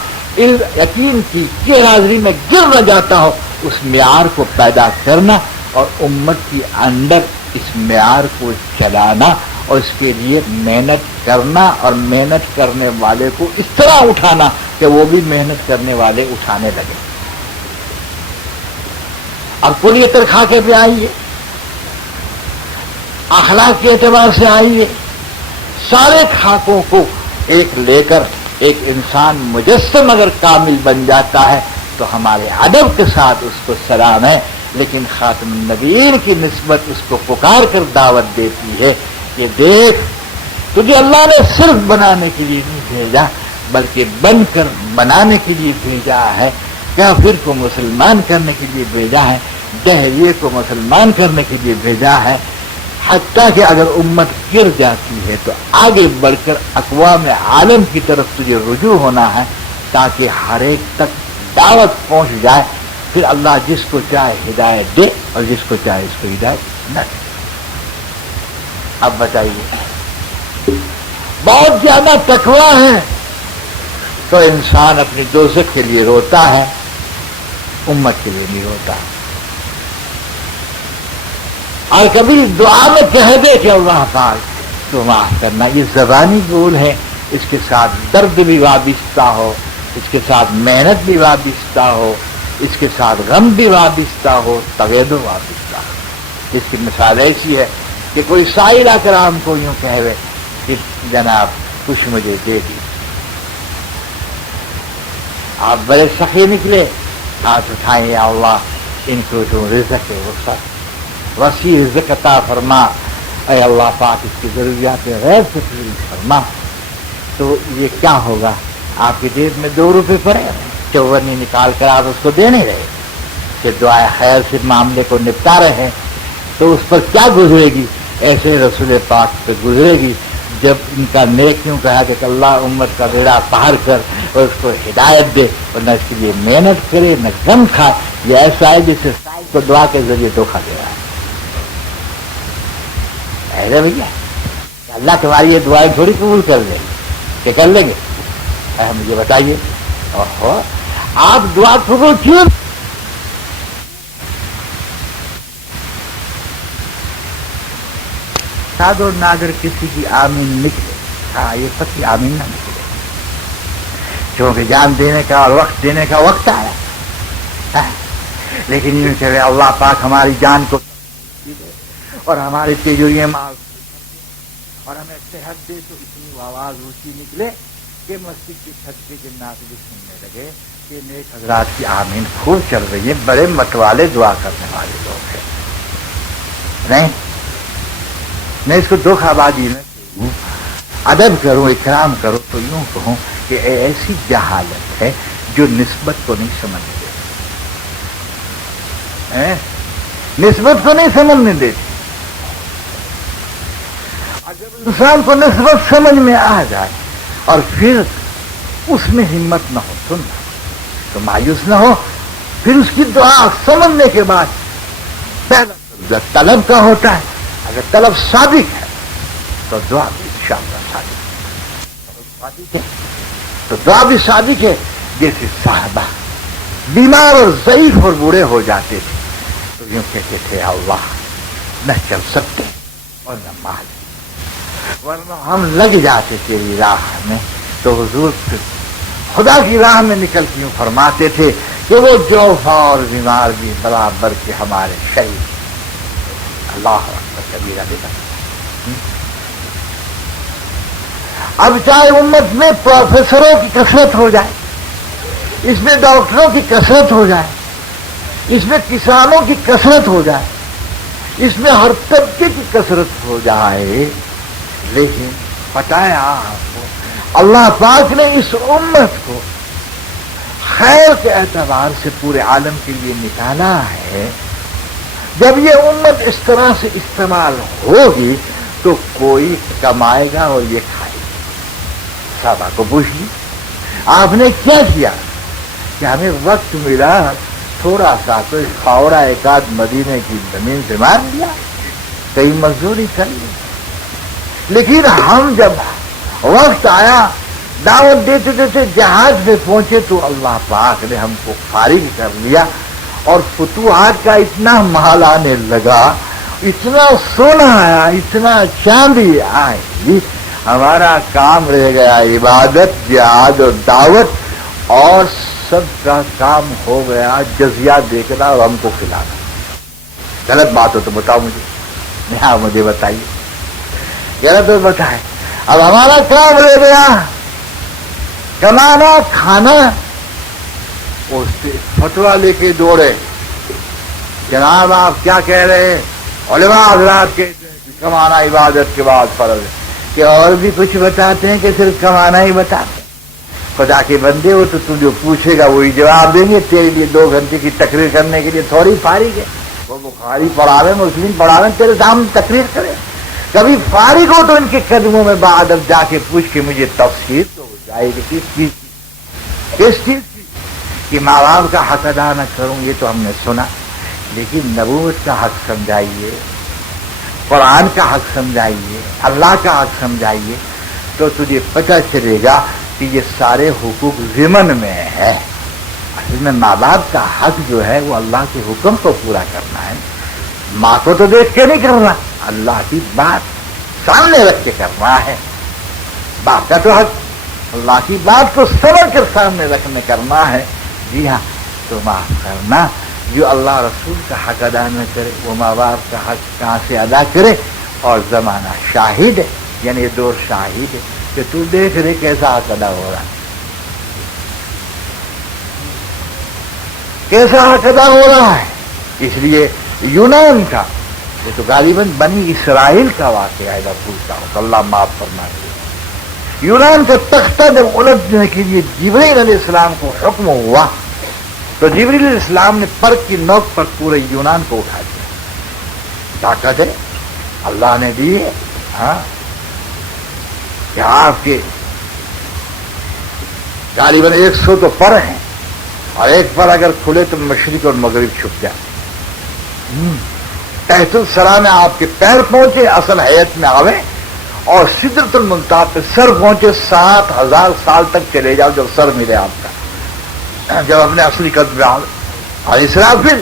یقین کی حاضری میں گر نہ جاتا ہو، اس معیار کو پیدا کرنا اور امت کی اندر اس معیار کو چلانا اور اس کے لیے محنت کرنا اور محنت کرنے والے کو اس طرح اٹھانا کہ وہ بھی محنت کرنے والے اٹھانے لگے. اب کلیہ ترخواہ کے پہ آئیے، اخلاق کے اعتبار سے آئیے، سارے خاکوں کو ایک لے کر ایک انسان مجسم اگر کامل بن جاتا ہے تو ہمارے ادب کے ساتھ اس کو سلام ہے، لیکن خاتم النبیین کی نسبت اس کو پکار کر دعوت دیتی ہے کہ دیکھ، تجھے اللہ نے صرف بنانے کے لیے نہیں بھیجا بلکہ بن کر بنانے کے لیے بھیجا ہے، کافر کو مسلمان کرنے کے لیے بھیجا ہے، دہریے کو مسلمان کرنے کے لیے بھیجا ہے. حتیٰ کہ اگر امت گر جاتی ہے تو آگے بڑھ کر اقوام عالم کی طرف تجھے رجوع ہونا ہے تاکہ ہر ایک تک دعوت پہنچ جائے. پھر اللہ جس کو چاہے ہدایت دے اور جس کو چاہے اس کو ہدایت نہ دے. اب بتائیے، بہت زیادہ تقویٰ ہے تو انسان اپنی دوزخ کے لیے روتا ہے، امت کے لیے نہیں روتا. اور کبھی دعا میں کہہ دے کہ اللہ پاک تو معاف کرنا، یہ زبانی بول ہے، اس کے ساتھ درد بھی وابستہ ہو، اس کے ساتھ محنت بھی وابستہ ہو، اس کے ساتھ غم بھی وابستہ ہو، توید وابستہ ہو. اس کی مثال ایسی ہے کہ کوئی سائل آ کر ہم کو یوں کہے کہ جناب کچھ مجھے دے دی، آپ بڑے سخی نکلے، ہاتھ اٹھائیں، یا اللہ ان کو جو رزق ہے وہ وسیع رزق عطا فرما، اے اللہ پاک اس کی ضروریات غیر سے پوری فرما. تو یہ کیا ہوگا؟ آپ کی جیب میں 2 روپے پڑے، چورنی نکال کر آپ اس کو دے نہیں رہے کہ دعائے خیر سے معاملے کو نپٹا رہے ہیں، تو اس پر کیا گزرے گی؟ ایسے رسول پاک پہ گزرے گی جب ان کا نیک کیوں کہا کہ اللہ امت کا بیڑا پار کر اور اس کو ہدایت دے، اور نہ اس کے لیے محنت کرے نہ غم کھائے. یہ ایسا ہے جسے سائل کو دعا کے ذریعے دھوکہ دے رہا ہے. بھیا اللہ تمہاری یہ دعائیں تھوڑی قبول کر لیں گے کہ کر لیں گے؟ مجھے بتائیے، آپ دعا قبول کیوں؟ ساد اور نادر کسی کی آمین نکلے، ہاں یہ سب کی آمین نہ نکلے، کیونکہ جان دینے کا اور وقت دینے کا وقت آیا، لیکن یہ کہ اللہ پاک ہماری جان کو اور ہماری تجوریاں مال اور ہمیں صحت دے، تو اتنی آواز اونچی نکلے کہ مسجد کی چھت پہ جنات بھی سننے لگے کہ نیک حضرات کی آمین خوب چل رہی ہے، بڑے متوالے دعا کرنے والے لوگ ہیں۔ نہیں میں اس کو دکھ آبادی میں کروں، ادب کروں، اکرام کروں، تو یوں کہوں کہ ایسی جہالت ہے جو نسبت کو نہیں سمجھنے دیتی، نسبت کو نہیں سمجھنے دیتی۔ اگر انسان کو نسبت سمجھ میں آ جائے اور پھر اس میں ہمت نہ ہو سننا، تو مایوس نہ ہو، پھر اس کی دعا سمجھنے کے بعد پہلا طلب کا ہوتا ہے، اگر طلب صادق ہے تو دعا بھی انشاءاللہ صادق ہے، تو دعا بھی صادق ہے۔ جیسے صحابہ بیمار اور ضعیف اور بوڑھے ہو جاتے تھے تو یوں کہتے تھے اللہ نہ چل سکتے اور نہ مال، ورنہ ہم لگ جاتے تیری راہ میں، تو حضور خدا کی راہ میں نکل کے یوں فرماتے تھے کہ وہ جوفا اور بیمار بھی برابر کے ہمارے شہید۔ اللہ اکبر کبیرہ دیکھا۔ اب چاہے امت میں پروفیسروں کی کثرت ہو جائے، اس میں ڈاکٹروں کی کثرت ہو جائے، اس میں کسانوں کی کثرت ہو جائے، اس میں ہر طبقے کی کثرت ہو جائے، لیکن پتہ ہے آپ کو اللہ پاک نے اس امت کو خیر کے اعتبار سے پورے عالم کے لیے نکالا ہے۔ جب یہ امت اس طرح سے استعمال ہوگی تو کوئی کمائے گا اور یہ کھائے گا۔ صحابہ کو پوچھیے آپ نے کیا کیا کہ ہمیں وقت ملا تھوڑا سا تو خاورا ایک آدھ مدینے کی زمین سے مار لیا، کئی مزدوری کر لی، لیکن ہم جب وقت آیا دعوت دیتے دیتے جہاز میں پہنچے تو اللہ پاک نے ہم کو فارغ کر لیا اور فتوحات کا اتنا مال آنے لگا، اتنا سونا آیا، اتنا چاندی آئی، ہمارا کام رہ گیا عبادت، جہاد اور دعوت، اور سب کا کام ہو گیا جزیہ دیکھنا اور ہم کو کھلانا۔ غلط بات ہو تو بتاؤ مجھے، ہاں مجھے بتائیے، غلط ہو بتائے۔ اب ہمارا کام رہ گیا کمانا کھانا، اس سے فتوا لے کے دوڑے، جناب آپ کیا کہہ رہے ہیں؟ علماء حضرات کے کمانا عبادت کے بعد فرض ہے، کہ اور بھی کچھ بتاتے ہیں کہ صرف کمانا ہی بتاتے ہیں؟ خدا کے بندے ہو تو جو پوچھے گا وہی جواب دیں گے، تیرے لیے 2 گھنٹے کی تقریر کرنے کے لیے تھوڑی فارغ ہے، وہ بخاری پڑھاوے مسلم پڑھاوے تیرے سامنے تقریر کرے۔ کبھی فارغ ہو تو ان کے قدموں میں باادب جا کے پوچھ کے مجھے تفسیر تو ہو جائے گی کس چیز کی کہ ماں باپ کا حق ادا نہ کروں، یہ تو ہم نے سنا، لیکن نبوت کا حق سمجھائیے، قرآن کا حق سمجھائیے، اللہ کا حق سمجھائیے، تو تجھے پتہ چلے گا کہ یہ سارے حقوق ضمن میں ہے۔ اصل میں ماں باپ کا حق جو ہے وہ اللہ کے حکم کو پورا کرنا ہے، ماں کو تو دیکھ کے نہیں کرنا، اللہ کی بات سامنے رکھ کے کرنا ہے۔ باپ کا تو حق اللہ کی بات کو سمجھ کر سامنے رکھنے کرنا ہے۔ جی ہاں، تو معاف کرنا، جو اللہ رسول کا حق ادا نہ کرے وہ ماں باپ کا حق کہاں سے ادا کرے؟ اور زمانہ شاہد ہے، یعنی دور شاہد ہے کہ تو دیکھ رہے کیسا حق ادا ہو رہا ہے، کیسا حق ادا ہو رہا ہے۔ اس لیے یونان کا، یہ تو غالباً بنی اسرائیل کا واقعہ ہے، پوچھتا ہوں تو اللہ معاف فرما دے۔ یونان کا تختہ جب الٹنے کے لیے جبرائیل علیہ السلام کو حکم ہوا تو جبرائیل علیہ السلام نے پر کی نوک پر پورے یونان کو اٹھا دیا۔ طاقت ہے اللہ نے دی ہے، ہاں، کہ آپ کے غالباً 100 تو پر ہیں، اور ایک پر اگر کھلے تو مشرق اور مغرب چھپ جائے۔ تحت الثرى میں آپ کے پیر پہنچے، اصل حیت میں آوے، اور سدرۃ المنتہا پہ سر پہنچے 7000 سال تک چلے جاؤ جب سر ملے آپ کا، جب اپنے اصلی قد میں آؤ. اور اسرافیل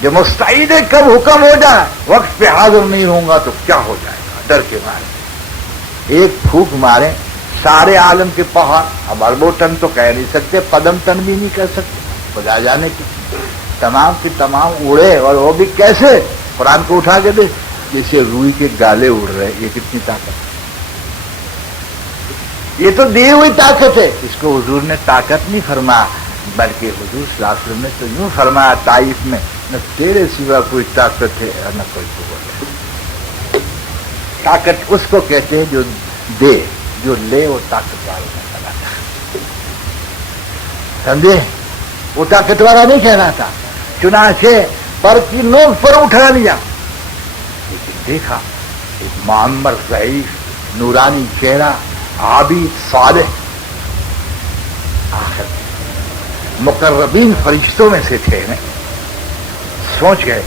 جو مستعد ہے کب حکم ہو جائے، وقت پہ حاضر نہیں ہوں گا تو کیا ہو جائے گا، ڈر کے مارے ایک پھونک مارے سارے عالم کے پہاڑ، اب اربوں ٹن تو کہہ نہیں سکتے، قدم ٹن بھی نہیں کر سکتے، خدا جانے کی تمام کی تمام اڑے. اور وہ بھی کیسے؟ قرآن کو اٹھا کے دے جیسے روئی کے گالے اڑ رہے. یہ کتنی طاقت، یہ تو دی ہوئی طاقت ہے. اس کو حضور نے طاقت نہیں فرمایا، بلکہ حضور صلی اللہ علیہ وسلم نے تو یوں فرمایا طائف میں، نہ تیرے سوا کوئی طاقت ہے اور نہ کوئی قوت ہے. طاقت اس کو کہتے ہیں جو دے، جو لے وہ طاقت والا نہیں کہلاتا. سمجھے؟ وہ طاقت والا نہیں کہلاتا. چنانچہ پر کی نوک پر اٹھا لیا، لیکن دیکھا ایک معمر ضعیف نورانی چہرہ عابد صالح، آخر مقربین فرشتوں میں سے تھے. سوچ گئے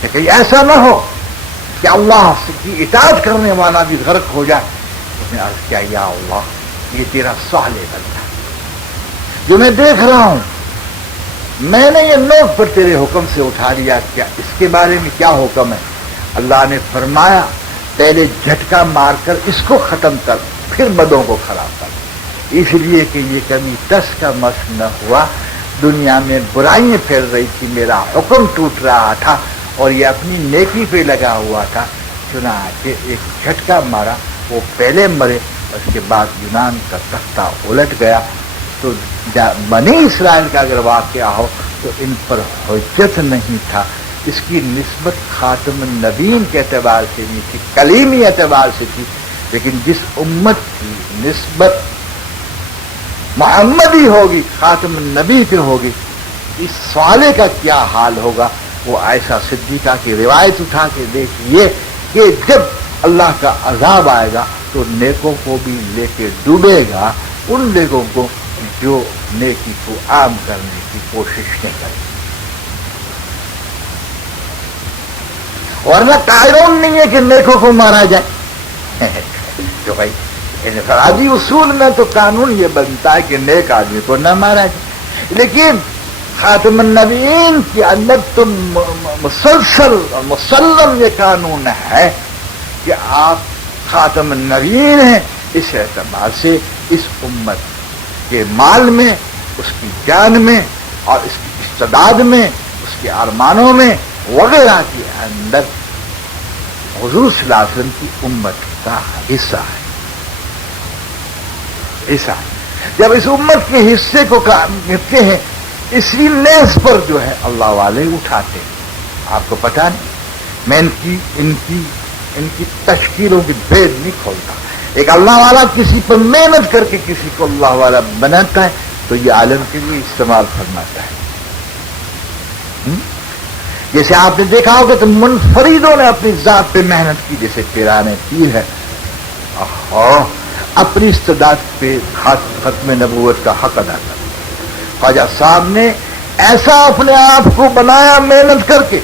کہ کہیں ایسا نہ ہو کہ اللہ کی اطاعت کرنے والا بھی غرق ہو جائے. اس نے عرض کیا یا اللہ یہ تیرا صالح بندہ جو میں دیکھ رہا ہوں، میں نے یہ نوک پر تیرے حکم سے اٹھا لیا، کیا اس کے بارے میں کیا حکم ہے؟ اللہ نے فرمایا پہلے جھٹکا مار کر اس کو ختم کر، پھر بدوں کو خراب کر، اس لیے کہ یہ کمی دس کا مس نہ ہوا. دنیا میں برائیاں پھیل رہی تھی، میرا حکم ٹوٹ رہا تھا اور یہ اپنی نیکی پہ لگا ہوا تھا. چنانچہ ایک جھٹکا مارا، وہ پہلے مرے، اس کے بعد یونان کا تختہ الٹ گیا. تو بنی اسرائیل کا اگر واقعہ ہو تو ان پر حجت نہیں تھا. اس کی نسبت خاتم النبیین کے اعتبار سے نہیں تھی، کلیمی اعتبار سے تھی. لیکن جس امت کی نسبت محمدی ہوگی، خاتم النبی پہ ہوگی، اس سوالے کا کیا حال ہوگا. وہ عائشہ صدیقہ کی روایت اٹھا کے دیکھیے کہ جب اللہ کا عذاب آئے گا تو نیکوں کو بھی لے کے ڈوبے گا، ان نیکوں کو جو نیکی کو عام کرنے کی کوشش نہیں کرے. ورنہ قائرون نہیں ہے کہ نیکوں کو مارا جائے. جو بھائی انفرادی اصول میں تو قانون یہ بنتا ہے کہ نیک آدمی کو نہ مارا جائے، لیکن خاتم النبیین کے اندر تو مسلسل اور مسلم یہ قانون ہے کہ آپ خاتم النبیین ہیں. اس اعتبار سے اس امت کے مال میں، اس کی جان میں اور اس کی استعداد میں، اس کے ارمانوں میں وغیرہ کے اندر حضور صلی اللہ علیہ وسلم کی امت کا حصہ ہے. ایسا جب اس امت کے حصے کو کہتے ہیں، اسی نیز پر جو ہے اللہ والے اٹھاتے ہیں. آپ کو پتا نہیں، میں ان کی تشکیلوں کی بھید نہیں کھولتا. ایک اللہ والا کسی پر محنت کر کے کسی کو اللہ والا بناتا ہے تو یہ عالم کے لیے استعمال فرماتا ہے. جیسے آپ نے دیکھا ہوگا کہ منفردوں نے اپنی ذات پہ محنت کی، جیسے پیرانے پیر ہے اپنی استعداد پہ ختم نبوت کا حق ادا کر. خواجہ صاحب نے ایسا اپنے آپ کو بنایا محنت کر کے،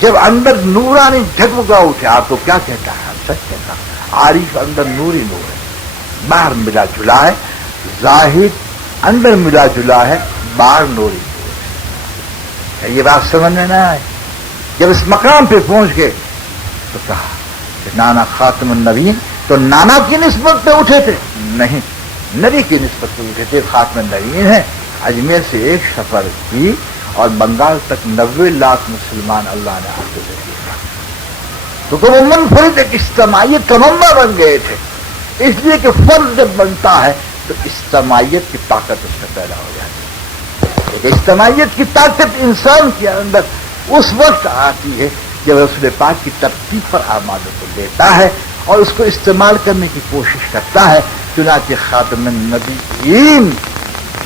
جب اندر نورانی جھگمگا اٹھے. آپ کو کیا کہتا ہے؟ سچ کہتا ہے، عارف اندر نور ہی نور ہے، باہر ملا جلا ہے. زاہد اندر ملا جلا ہے، باہر نور ہی نور ہے. یہ بات سمجھ میں نہ آئے. جب اس مقام پہ پہنچ گئے تو کہا کہ نانا خاتم النبیین، تو نانا کی نسبت پہ اٹھے تھے؟ نہیں، نبی کی نسبت پہ اٹھے تھے. خاتم النبیین ہے. اجمیر سے ایک سفر کی اور بنگال تک 90 لاکھ مسلمان اللہ نے حاصل کیا. تو وہ منفرد ایک اجتماعیت کا منبع بن گئے تھے. اس لیے کہ فرد جب بنتا ہے تو اجتماعیت کی طاقت اس میں پیدا ہو جاتی ہے. اجتماعیت کی طاقت انسان کے اندر اس وقت آتی ہے جب رسول پاک کی ترتیب پر اعمال کو لیتا ہے اور اس کو استعمال کرنے کی کوشش کرتا ہے. چنانچہ خاتم النبیین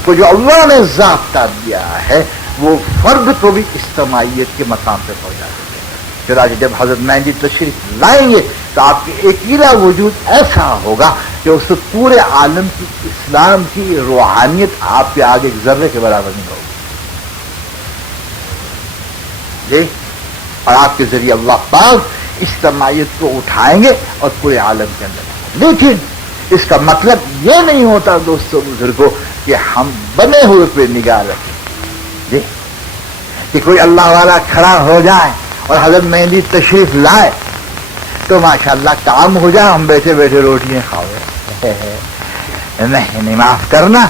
کو جو اللہ نے ضابطہ دیا ہے وہ فرد کو بھی اجتماعیت کے مقام پہ پہنچا دیتے ہیں. چنانچہ جب حضرت مہدی تشریف لائیں گے تو آپ کے اکیلا وجود ایسا ہوگا کہ اس سے پورے عالم کی اسلام کی روحانیت آپ کے آگے ایک ذرے کے برابر نہیں ہوگی. جی، اور آپ کے ذریعے اللہ پاک اجتماعیت کو اٹھائیں گے اور پورے عالم کے اندر. لیکن اس کا مطلب یہ نہیں ہوتا دوستوں بزرگوں کہ ہم بنے ہوئے پہ نگاہ رکھیں جی، کہ کوئی اللہ والا کھڑا ہو جائے اور حضرت مہندی تشریف لائے تو ماشاءاللہ کام ہو جائے، ہم بیٹھے بیٹھے روٹیاں کھاؤ. نہیں، معاف کرنا،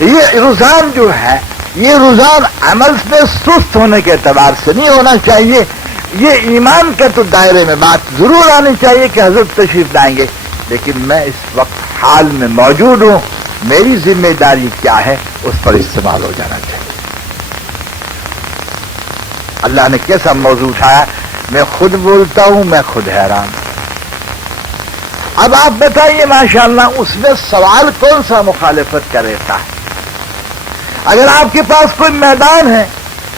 یہ رجحان جو ہے یہ رجحان عمل میں سست ہونے کے اعتبار سے نہیں ہونا چاہیے. یہ ایمان کے تو دائرے میں بات ضرور آنی چاہیے کہ حضرت تشریف لائیں گے، لیکن میں اس وقت حال میں موجود ہوں، میری ذمہ داری کیا ہے اس پر استعمال ہو جانا چاہیے. اللہ نے کیسا موضوع اٹھایا، میں خود بولتا ہوں، میں خود حیران ہوں. اب آپ بتائیے ماشاءاللہ اس میں سوال کون سا مخالفت کا رہتا ہے؟ اگر آپ کے پاس کوئی میدان ہے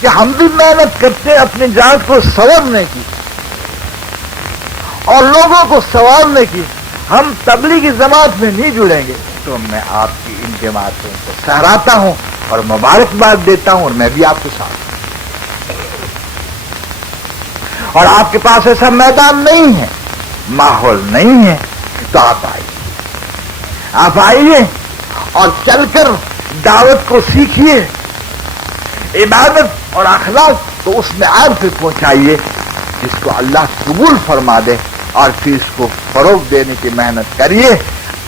کہ ہم بھی محنت کرتے ہیں اپنی ذات کو سنورنے کی اور لوگوں کو سنوارنے کی، ہم تبلیغی جماعت میں نہیں جڑیں گے، تو میں آپ کی ان جماعتوں کو سہراتا ہوں اور مبارکباد دیتا ہوں، اور میں بھی آپ کے ساتھ. اور آپ کے پاس ایسا میدان نہیں ہے، ماحول نہیں ہے، تو آپ آئیے اور چل کر دعوت کو سیکھیے، عبادت اور اخلاق کو اس معیار پہ پہنچائیے جس کو اللہ قبول فرما دے، اور پھر اس کو فروغ دینے کی محنت کریے.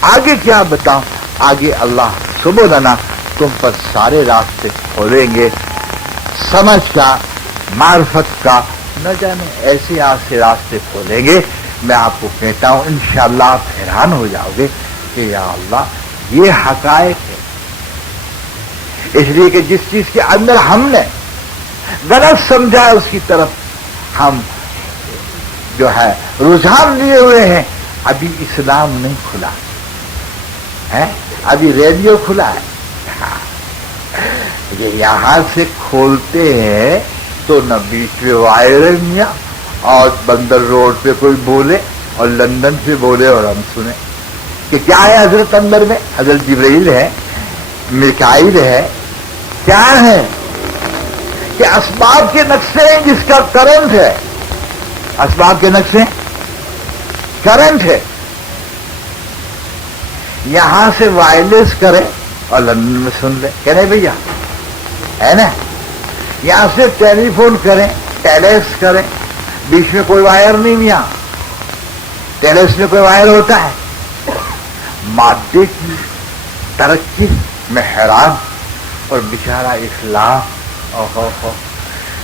آگے کیا بتاؤں، آگے اللہ سبحانہ تم پر سارے راستے کھولیں گے، سمجھ کا، معرفت کا، نہ جانے ایسے راستے کھولیں گے. میں آپ کو کہتا ہوں انشاءاللہ آپ حیران ہو جاؤ گے کہ یا اللہ یہ حقائق ہے. اس لیے کہ جس چیز کے اندر ہم نے غلط سمجھا اس کی طرف ہم جو ہے رجحان لیے ہوئے ہیں. ابھی اسلام نہیں کھلا ہے، ابھی ریڈیو کھلا ہے. یہ یہاں سے کھولتے ہیں تو نہ بیچ میں وائر میاں اور بندر روڈ پہ کوئی بولے اور لندن سے بولے اور ہم سنیں کہ کیا ہے حضرت اندر میں، حضرت جبرائیل ہے، میکائیل ہے، کیا ہے کہ اسباب کے نقشے ہیں جس کا کرنٹ ہے، اسباب کے نقشے کرنٹ ہے. یہاں سے وائرلیس کرے اور لندن میں سن لے، کہنے بھیا ہے نا. یہاں سے ٹیلی فون کریں، ٹیلیکس کریں، بیچ میں کوئی وائر نہیں میاں. ٹیلیکس میں کوئی وائر ہوتا ہے؟ مادے کی ترقی میں حیران. اور بیچارہ اسلام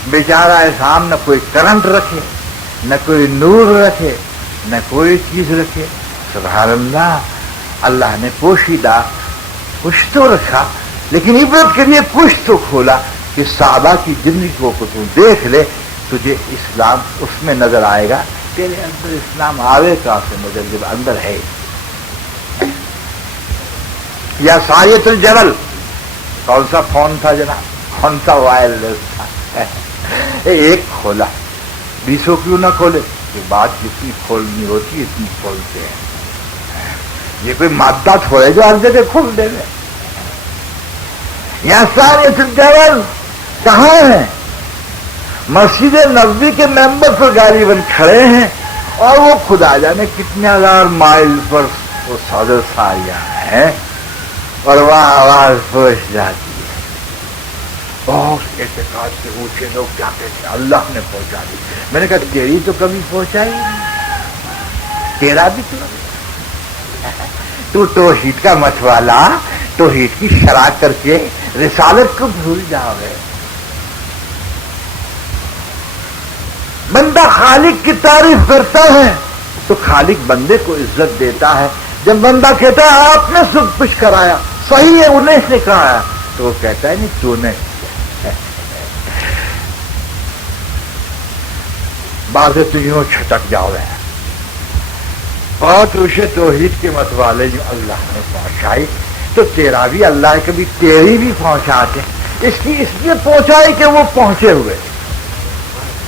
بیچارہ اسلام نہ کوئی کرنٹ رکھے، نہ کوئی نور رکھے، نہ کوئی چیز رکھے. سبحان اللہ، اللہ نے پوشیدہ کچھ تو رکھا، لیکن عبرت کے لیے کچھ تو کھولا کہ صحابہ کی زندگی کو تو دیکھ لے، تجھے اسلام اس میں نظر آئے گا. تیرے اندر اسلام آوے کہاں سے نظر جب اندر ہے. یا سایت الجبل، کون سا فون تھا جناب، کون سا وائرلیس تھا، ایک کھولا، 20 کیوں نہ کھولے. یہ بات جتنی کھولنی ہوتی اتنی کھولتے ہیں. یہ کوئی مادہ تھوڑے جو ہر جگہ کھول دے گا. یا سایت الجبل کہاں ہے؟ مسجد نبوی کے ممبر پر غالباً کھڑے ہیں اور وہ خدا جانے کتنے ہزار مائل پر وہ صدر سایہ ہیں، اور وہاں آواز پہنچ جاتی ہے. بہت اعتقاد سے اونچے لوگ جاتے تھے، اللہ نے پہنچا دی. میں نے کہا تیری تو کبھی پہنچائی نہیں، تیرا بھی تو توحید کا متوالا، توحید کی شرح کر کے رسالت کو بھول جاؤ گے. بندہ خالق کی تعریف کرتا ہے تو خالق بندے کو عزت دیتا ہے. جب بندہ کہتا ہے آپ نے سب کچھ کرایا، صحیح ہے انہیں نے کرایا، تو وہ کہتا ہے نہیں تو نے. بعض تو یوں چھٹک جاؤ رہے ہیں. بہت روشے توحید کے متوالے جو اللہ نے پہنچائی تو تیرا بھی اللہ ہے، کبھی تیری بھی پہنچاتے. اس کی اس لیے پہنچائی کہ وہ پہنچے ہوئے،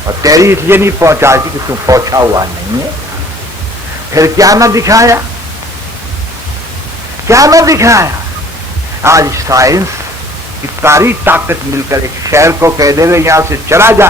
اور تیری اس لیے نہیں پہنچاتی کہ تم پہنچا ہوا نہیں ہے. پھر کیا نہ دکھایا، کیا نہ دکھایا. آج سائنس کی ساری طاقت مل کر ایک شہر کو کہہ دے گا یہاں سے چلا جا،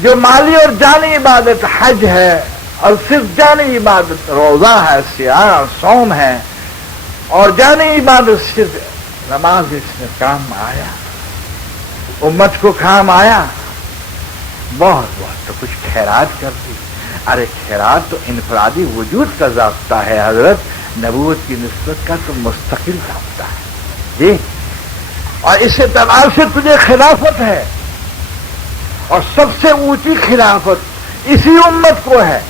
جو مالی اور جانی عبادت حج ہے اور صرف جانی عبادت روزہ ہے، سیاح صوم ہے، اور جانی عبادت صرف نماز، اس میں کام آیا، امت کو کام آیا، بہت بہت تو کچھ خیرات کر دی۔ ارے خیرات تو انفرادی وجود کا ضابطہ ہے حضرت، نبوت کی نسبت کا تو مستقل ضابطہ ہے جی، اور اس اعتبار سے تجھے خلافت ہے، اور سب سے اونچی خلافت اسی امت کو ہے،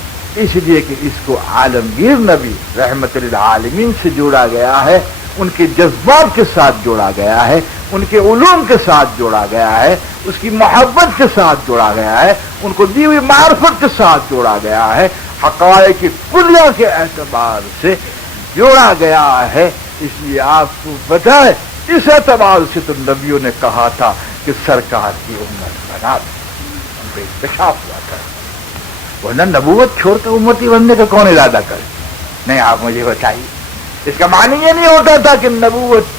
اس لیے کہ اس کو عالمگیر نبی رحمت للعالمین سے جوڑا گیا ہے، ان کے جذبات کے ساتھ جوڑا گیا ہے، ان کے علوم کے ساتھ جوڑا گیا ہے، اس کی محبت کے ساتھ جوڑا گیا ہے، ان کو دی ہوئی معرفت کے ساتھ جوڑا گیا ہے، حقائق کی کلیہ کے اعتبار سے جوڑا گیا ہے۔ اس لیے آپ کو پتہ ہے اس اعتبار سے تو نبیوں نے کہا تھا کہ سرکار کی امت بنا دو، ان پہ انکشاف ہوا تھا، ورنہ نبوت چھوڑ کر امتی بننے کا کون ارادہ کرے؟ نہیں، آپ مجھے بتائیے، اس کا معنی یہ نہیں ہوتا تھا کہ نبوت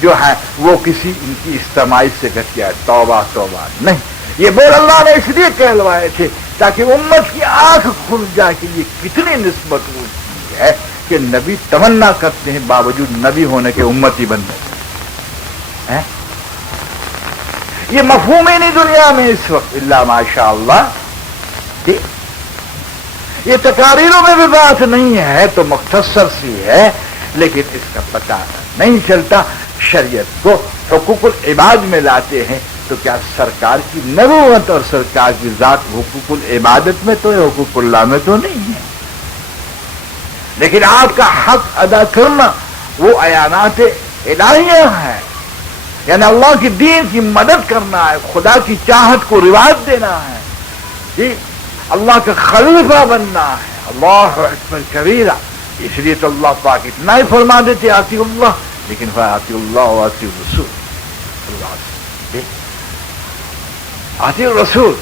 جو ہے وہ کسی ان کی استماعی سے گھٹیا ہے، توبہ توبہ، نہیں، یہ بول اللہ نے اس لیے کہلوائے تھے تاکہ امت کی آنکھ کھل جائے کہ یہ کتنی نسبت ہوتی ہے کہ نبی تمنا کرتے ہیں باوجود نبی ہونے کے امتی بننے ہیں۔ یہ مفہوم ہی نہیں دنیا میں اس وقت الا ماشاء اللہ، یہ تقاریروں میں بھی بات نہیں ہے تو مختصر سی ہے، لیکن اس کا پتہ نہیں چلتا۔ شریعت کو حقوق العباد میں لاتے ہیں تو کیا سرکار کی نبوت اور سرکار کی ذات حقوق العبادت میں تو ہے، حقوق اللہ میں تو نہیں ہے، لیکن آپ کا حق ادا کرنا وہ اعانات الہیہ ہے، یعنی اللہ کی دین کی مدد کرنا ہے، خدا کی چاہت کو رواج دینا ہے جی، اللہ کا خلیفہ بننا ہے۔ اللہ اکبر کبیرہ، اس لیے تو اللہ پاک اتنا ہی فرما دیتے آتی اللہ، لیکن فاتی اللہ و آتی الرسول، اللہ آتی الرسول،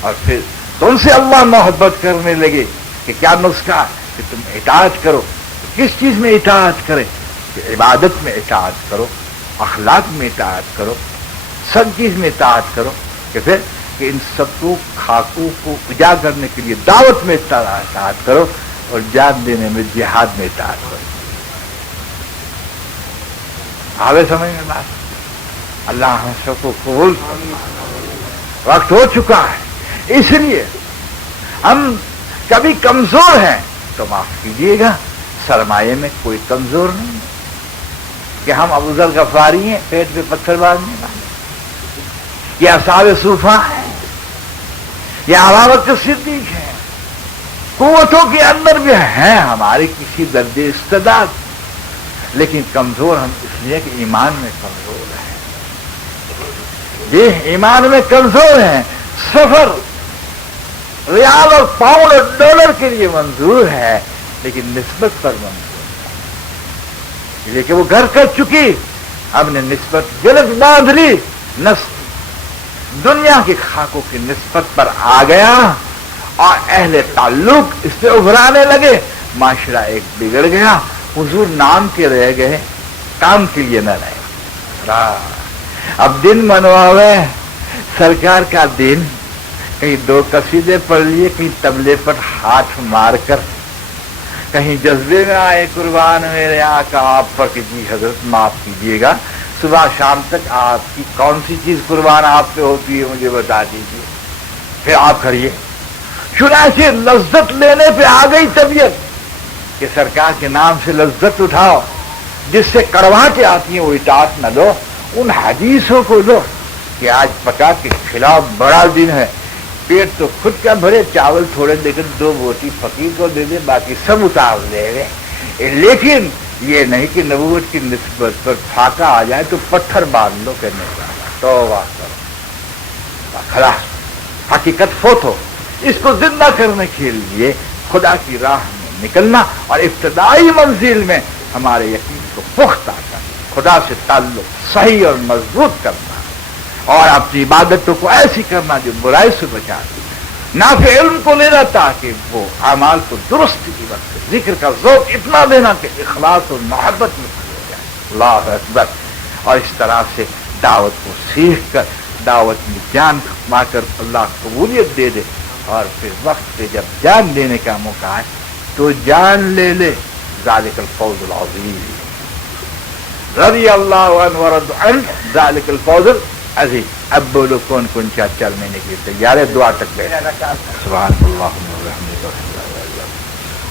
اور پھر تم سے اللہ محبت کرنے لگے کہ کیا نسخہ ہے کہ تم اطاعت کرو، کس چیز میں اطاعت کرے؟ کہ عبادت میں اطاعت کرو، اخلاق میں اطاعت کرو، سب چیز میں اطاعت کرو، کہ پھر کہ ان سب کو خاکوں کو اجا کرنے کے لیے دعوت میں اطاعت کرو، اور جان دینے میں جہاد میں اطاعت کرو۔ آگے سمجھ میں بات؟ اللہ ہم سب کو قبول کرے۔ وقت ہو چکا ہے، اس لیے ہم کبھی کمزور ہیں تو معاف کیجیے گا، سرمایے میں کوئی کمزور نہیں کہ ہم ابو ذر غفاری ہیں پیٹ پہ پتھر باندھنے والے، یا اصحاب صوفہ ہیں، یا ابو بکر صدیق ہیں، قوتوں کے اندر بھی ہیں ہماری کسی درجے استعداد، لیکن کمزور ہم اس لیے کہ ایمان میں کمزور ہیں جی، ایمان میں کمزور ہیں۔ سفر ریال اور پاؤنڈ اور ڈالر کے لیے منظور ہے، لیکن نسبت پر منظور ہے، لیکن وہ گھر کر چکی، ہم نے نسبت غلط باندھ لی، دنیا کی خاکوں کی نسبت پر آ گیا، اور اہل تعلق اس سے ابھرانے لگے، معاشرہ ایک بگڑ گیا، حضور نام کے رہ گئے، کام کے لیے نہ رہے۔ اب دن منواوے سرکار کا دن، کہیں دو قصیدے پڑھ لیے، کہیں تبلے پر ہاتھ مار کر، کہیں جذبے میں آئے قربان میرے آقا آپ پر کہ جی حضرت معاف کیجیے گا، صبح شام تک آپ کی کون سی چیز قربان آپ پہ ہوتی ہے مجھے بتا دیجیے، پھر آپ کریے۔ چنانچہ لذت لینے پہ آ گئی طبیعت کہ سرکار کے نام سے لذت اٹھاؤ، جس سے کڑواہٹیں آتی ہیں وہ اطاعت نہ لو، ان حدیثوں کو لو کہ آج پکا کے کھلاؤ، بڑا دن ہے، پیٹ تو خود کا بھرے، چاول تھوڑے لیکن 2 بوٹی فقیر کو دے دے، باقی سب اتار دے گئے، لیکن یہ نہیں کہ نبوت کی نسبت پر پھاکا آ جائے تو پتھر باندھ لو کہنے کا، توبہ کرو، خلاص حقیقت فوت ہو۔ اس کو زندہ کرنے کے لیے خدا کی راہ میں نکلنا اور ابتدائی منزل میں ہمارے یقین کو پختہ کرنا، خدا سے تعلق صحیح اور مضبوط کرنا، اور اپنی عبادتوں کو ایسی کرنا جو برائی سے بچا دے، نافع علم کو لینا تاکہ وہ اعمال کو درست کی وقت ذکر کا ذوق اتنا دینا کہ اخلاص اور محبت میں ہو جائے۔ اللہ اکبر۔ اور اس طرح سے دعوت کو سیکھ کر دعوت میں جان کھپا کر اللہ قبولیت دے دے، اور پھر وقت پہ جب جان لینے کا موقع ہے تو جان لے لے. ذالک الفوز العظیم. رضی اللہ عنہ ورض عنہ ذالک الفوز العظیم. اب بولو کون کون چار چار مہینے کی تیار ہے؟ دعا تک بیٹھ. سبحان اللہ وبحمدہ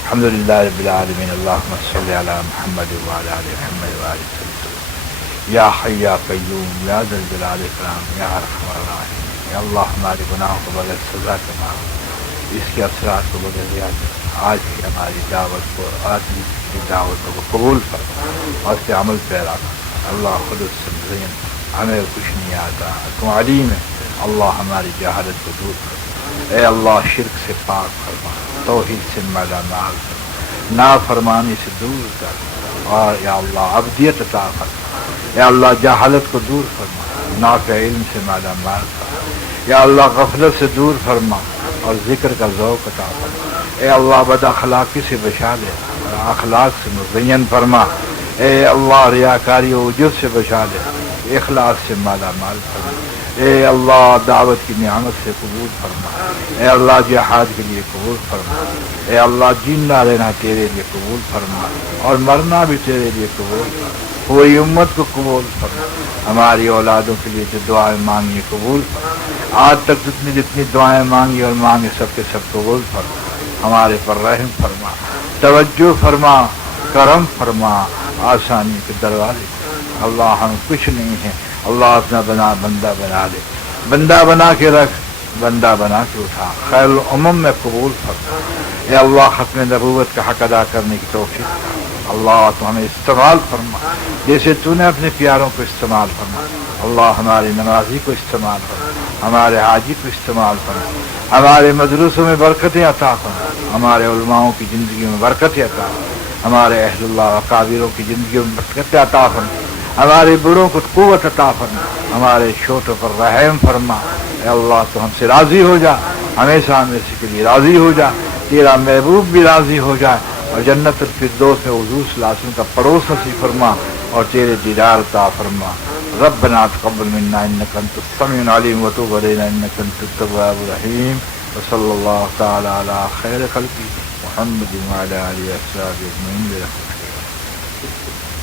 الحمد للہ رب العالمین. اللہم صلی علی محمد وعلی آل محمد وآلہ وسلم. یا حی یا قیوم یا ذا الجلال والاکرام یا ارحم الراحمین. یا اللہ ہمارے گناہوں کو بغیر سزا کے معاف، اس کے اثرات کو بغیر یاد. آج کی ہماری دعوت کو، آج کی دعوتوں کو قبول فرما اور اس سے عمل پیرا کر. اللہ خود سے مزین، ہمیں کچھ نہیں آتا، تو علیم ہے. اللہ ہماری جہالت کو دور کر. اے اللہ شرک سے پاک فرما، توحید سے مالا مال فرما، نافرمانی سے دور کر، اور یا اللہ عبدیت عطا فرما. یا اللہ جہالت کو دور فرما، نافع علم سے مالا مال فرما. یا اللہ غفلت سے دور فرما اور ذکر کا ذوق عطا فرما. اے اللہ بد اخلاقی سے بچا لے اور اخلاق سے مزین فرما. اے اللہ ریاکاری و عجب سے بچا لے، اخلاص سے مالا مال فرما. اے اللہ دعوت کی نعمت سے قبول فرما. اے اللہ جہاد کے لیے قبول فرما. اے اللہ جینا رہنا تیرے لیے قبول فرما اور مرنا بھی تیرے لیے قبول فرما. پوری امت کو قبول فرما. ہماری اولادوں کے لیے جو دعائیں مانگی قبول فرما. آج تک جتنی دعائیں مانگی اور مانگے سب کے سب قبول فرما. ہمارے پر رحم فرما، توجہ فرما، کرم فرما، آسانی کے دروازے. اللہ ہم کچھ نہیں ہیں، اللہ اپنا بندہ بنا لے. بندہ بنا کے رکھ، بندہ بنا کے اٹھا. خیر الامم میں قبول فرما. اے اللہ ختم نبوت کا حق ادا کرنے کی توفیق. اللہ تو ہمیں استعمال فرما جیسے تو نے اپنے پیاروں کو استعمال فرما. اللہ ہمارے نمازی کو استعمال فرما، ہمارے حاجی کو استعمال فرما، ہمارے مدرسوں میں برکتیں عطا فرما، ہمارے علماؤں کی زندگی میں برکتیں عطا فرما، ہمارے اہل اللہ اکابروں کی زندگی میں برکتیں عطا فرما، ہمارے بڑوں کو قوت عطا فرما، ہمارے چھوٹوں پر رحم فرما. اے اللہ تو ہم سے راضی ہو جا، ہمیشہ ہمیشہ کے لیے راضی ہو جا. تیرا محبوب بھی راضی ہو جائے اور جنت الفردوس میں حضور صلی اللہ علیہ وسلم کا پڑوس نصیب فرما اور تیرے دیدار عطا فرما. ربنا تقبل منا انك انت السميع العليم وتب علينا انك انت التواب الرحيم. وصلى الله تعالى على خير خلقه محمد وعلى اله وصحبه اجمعين برحمتك.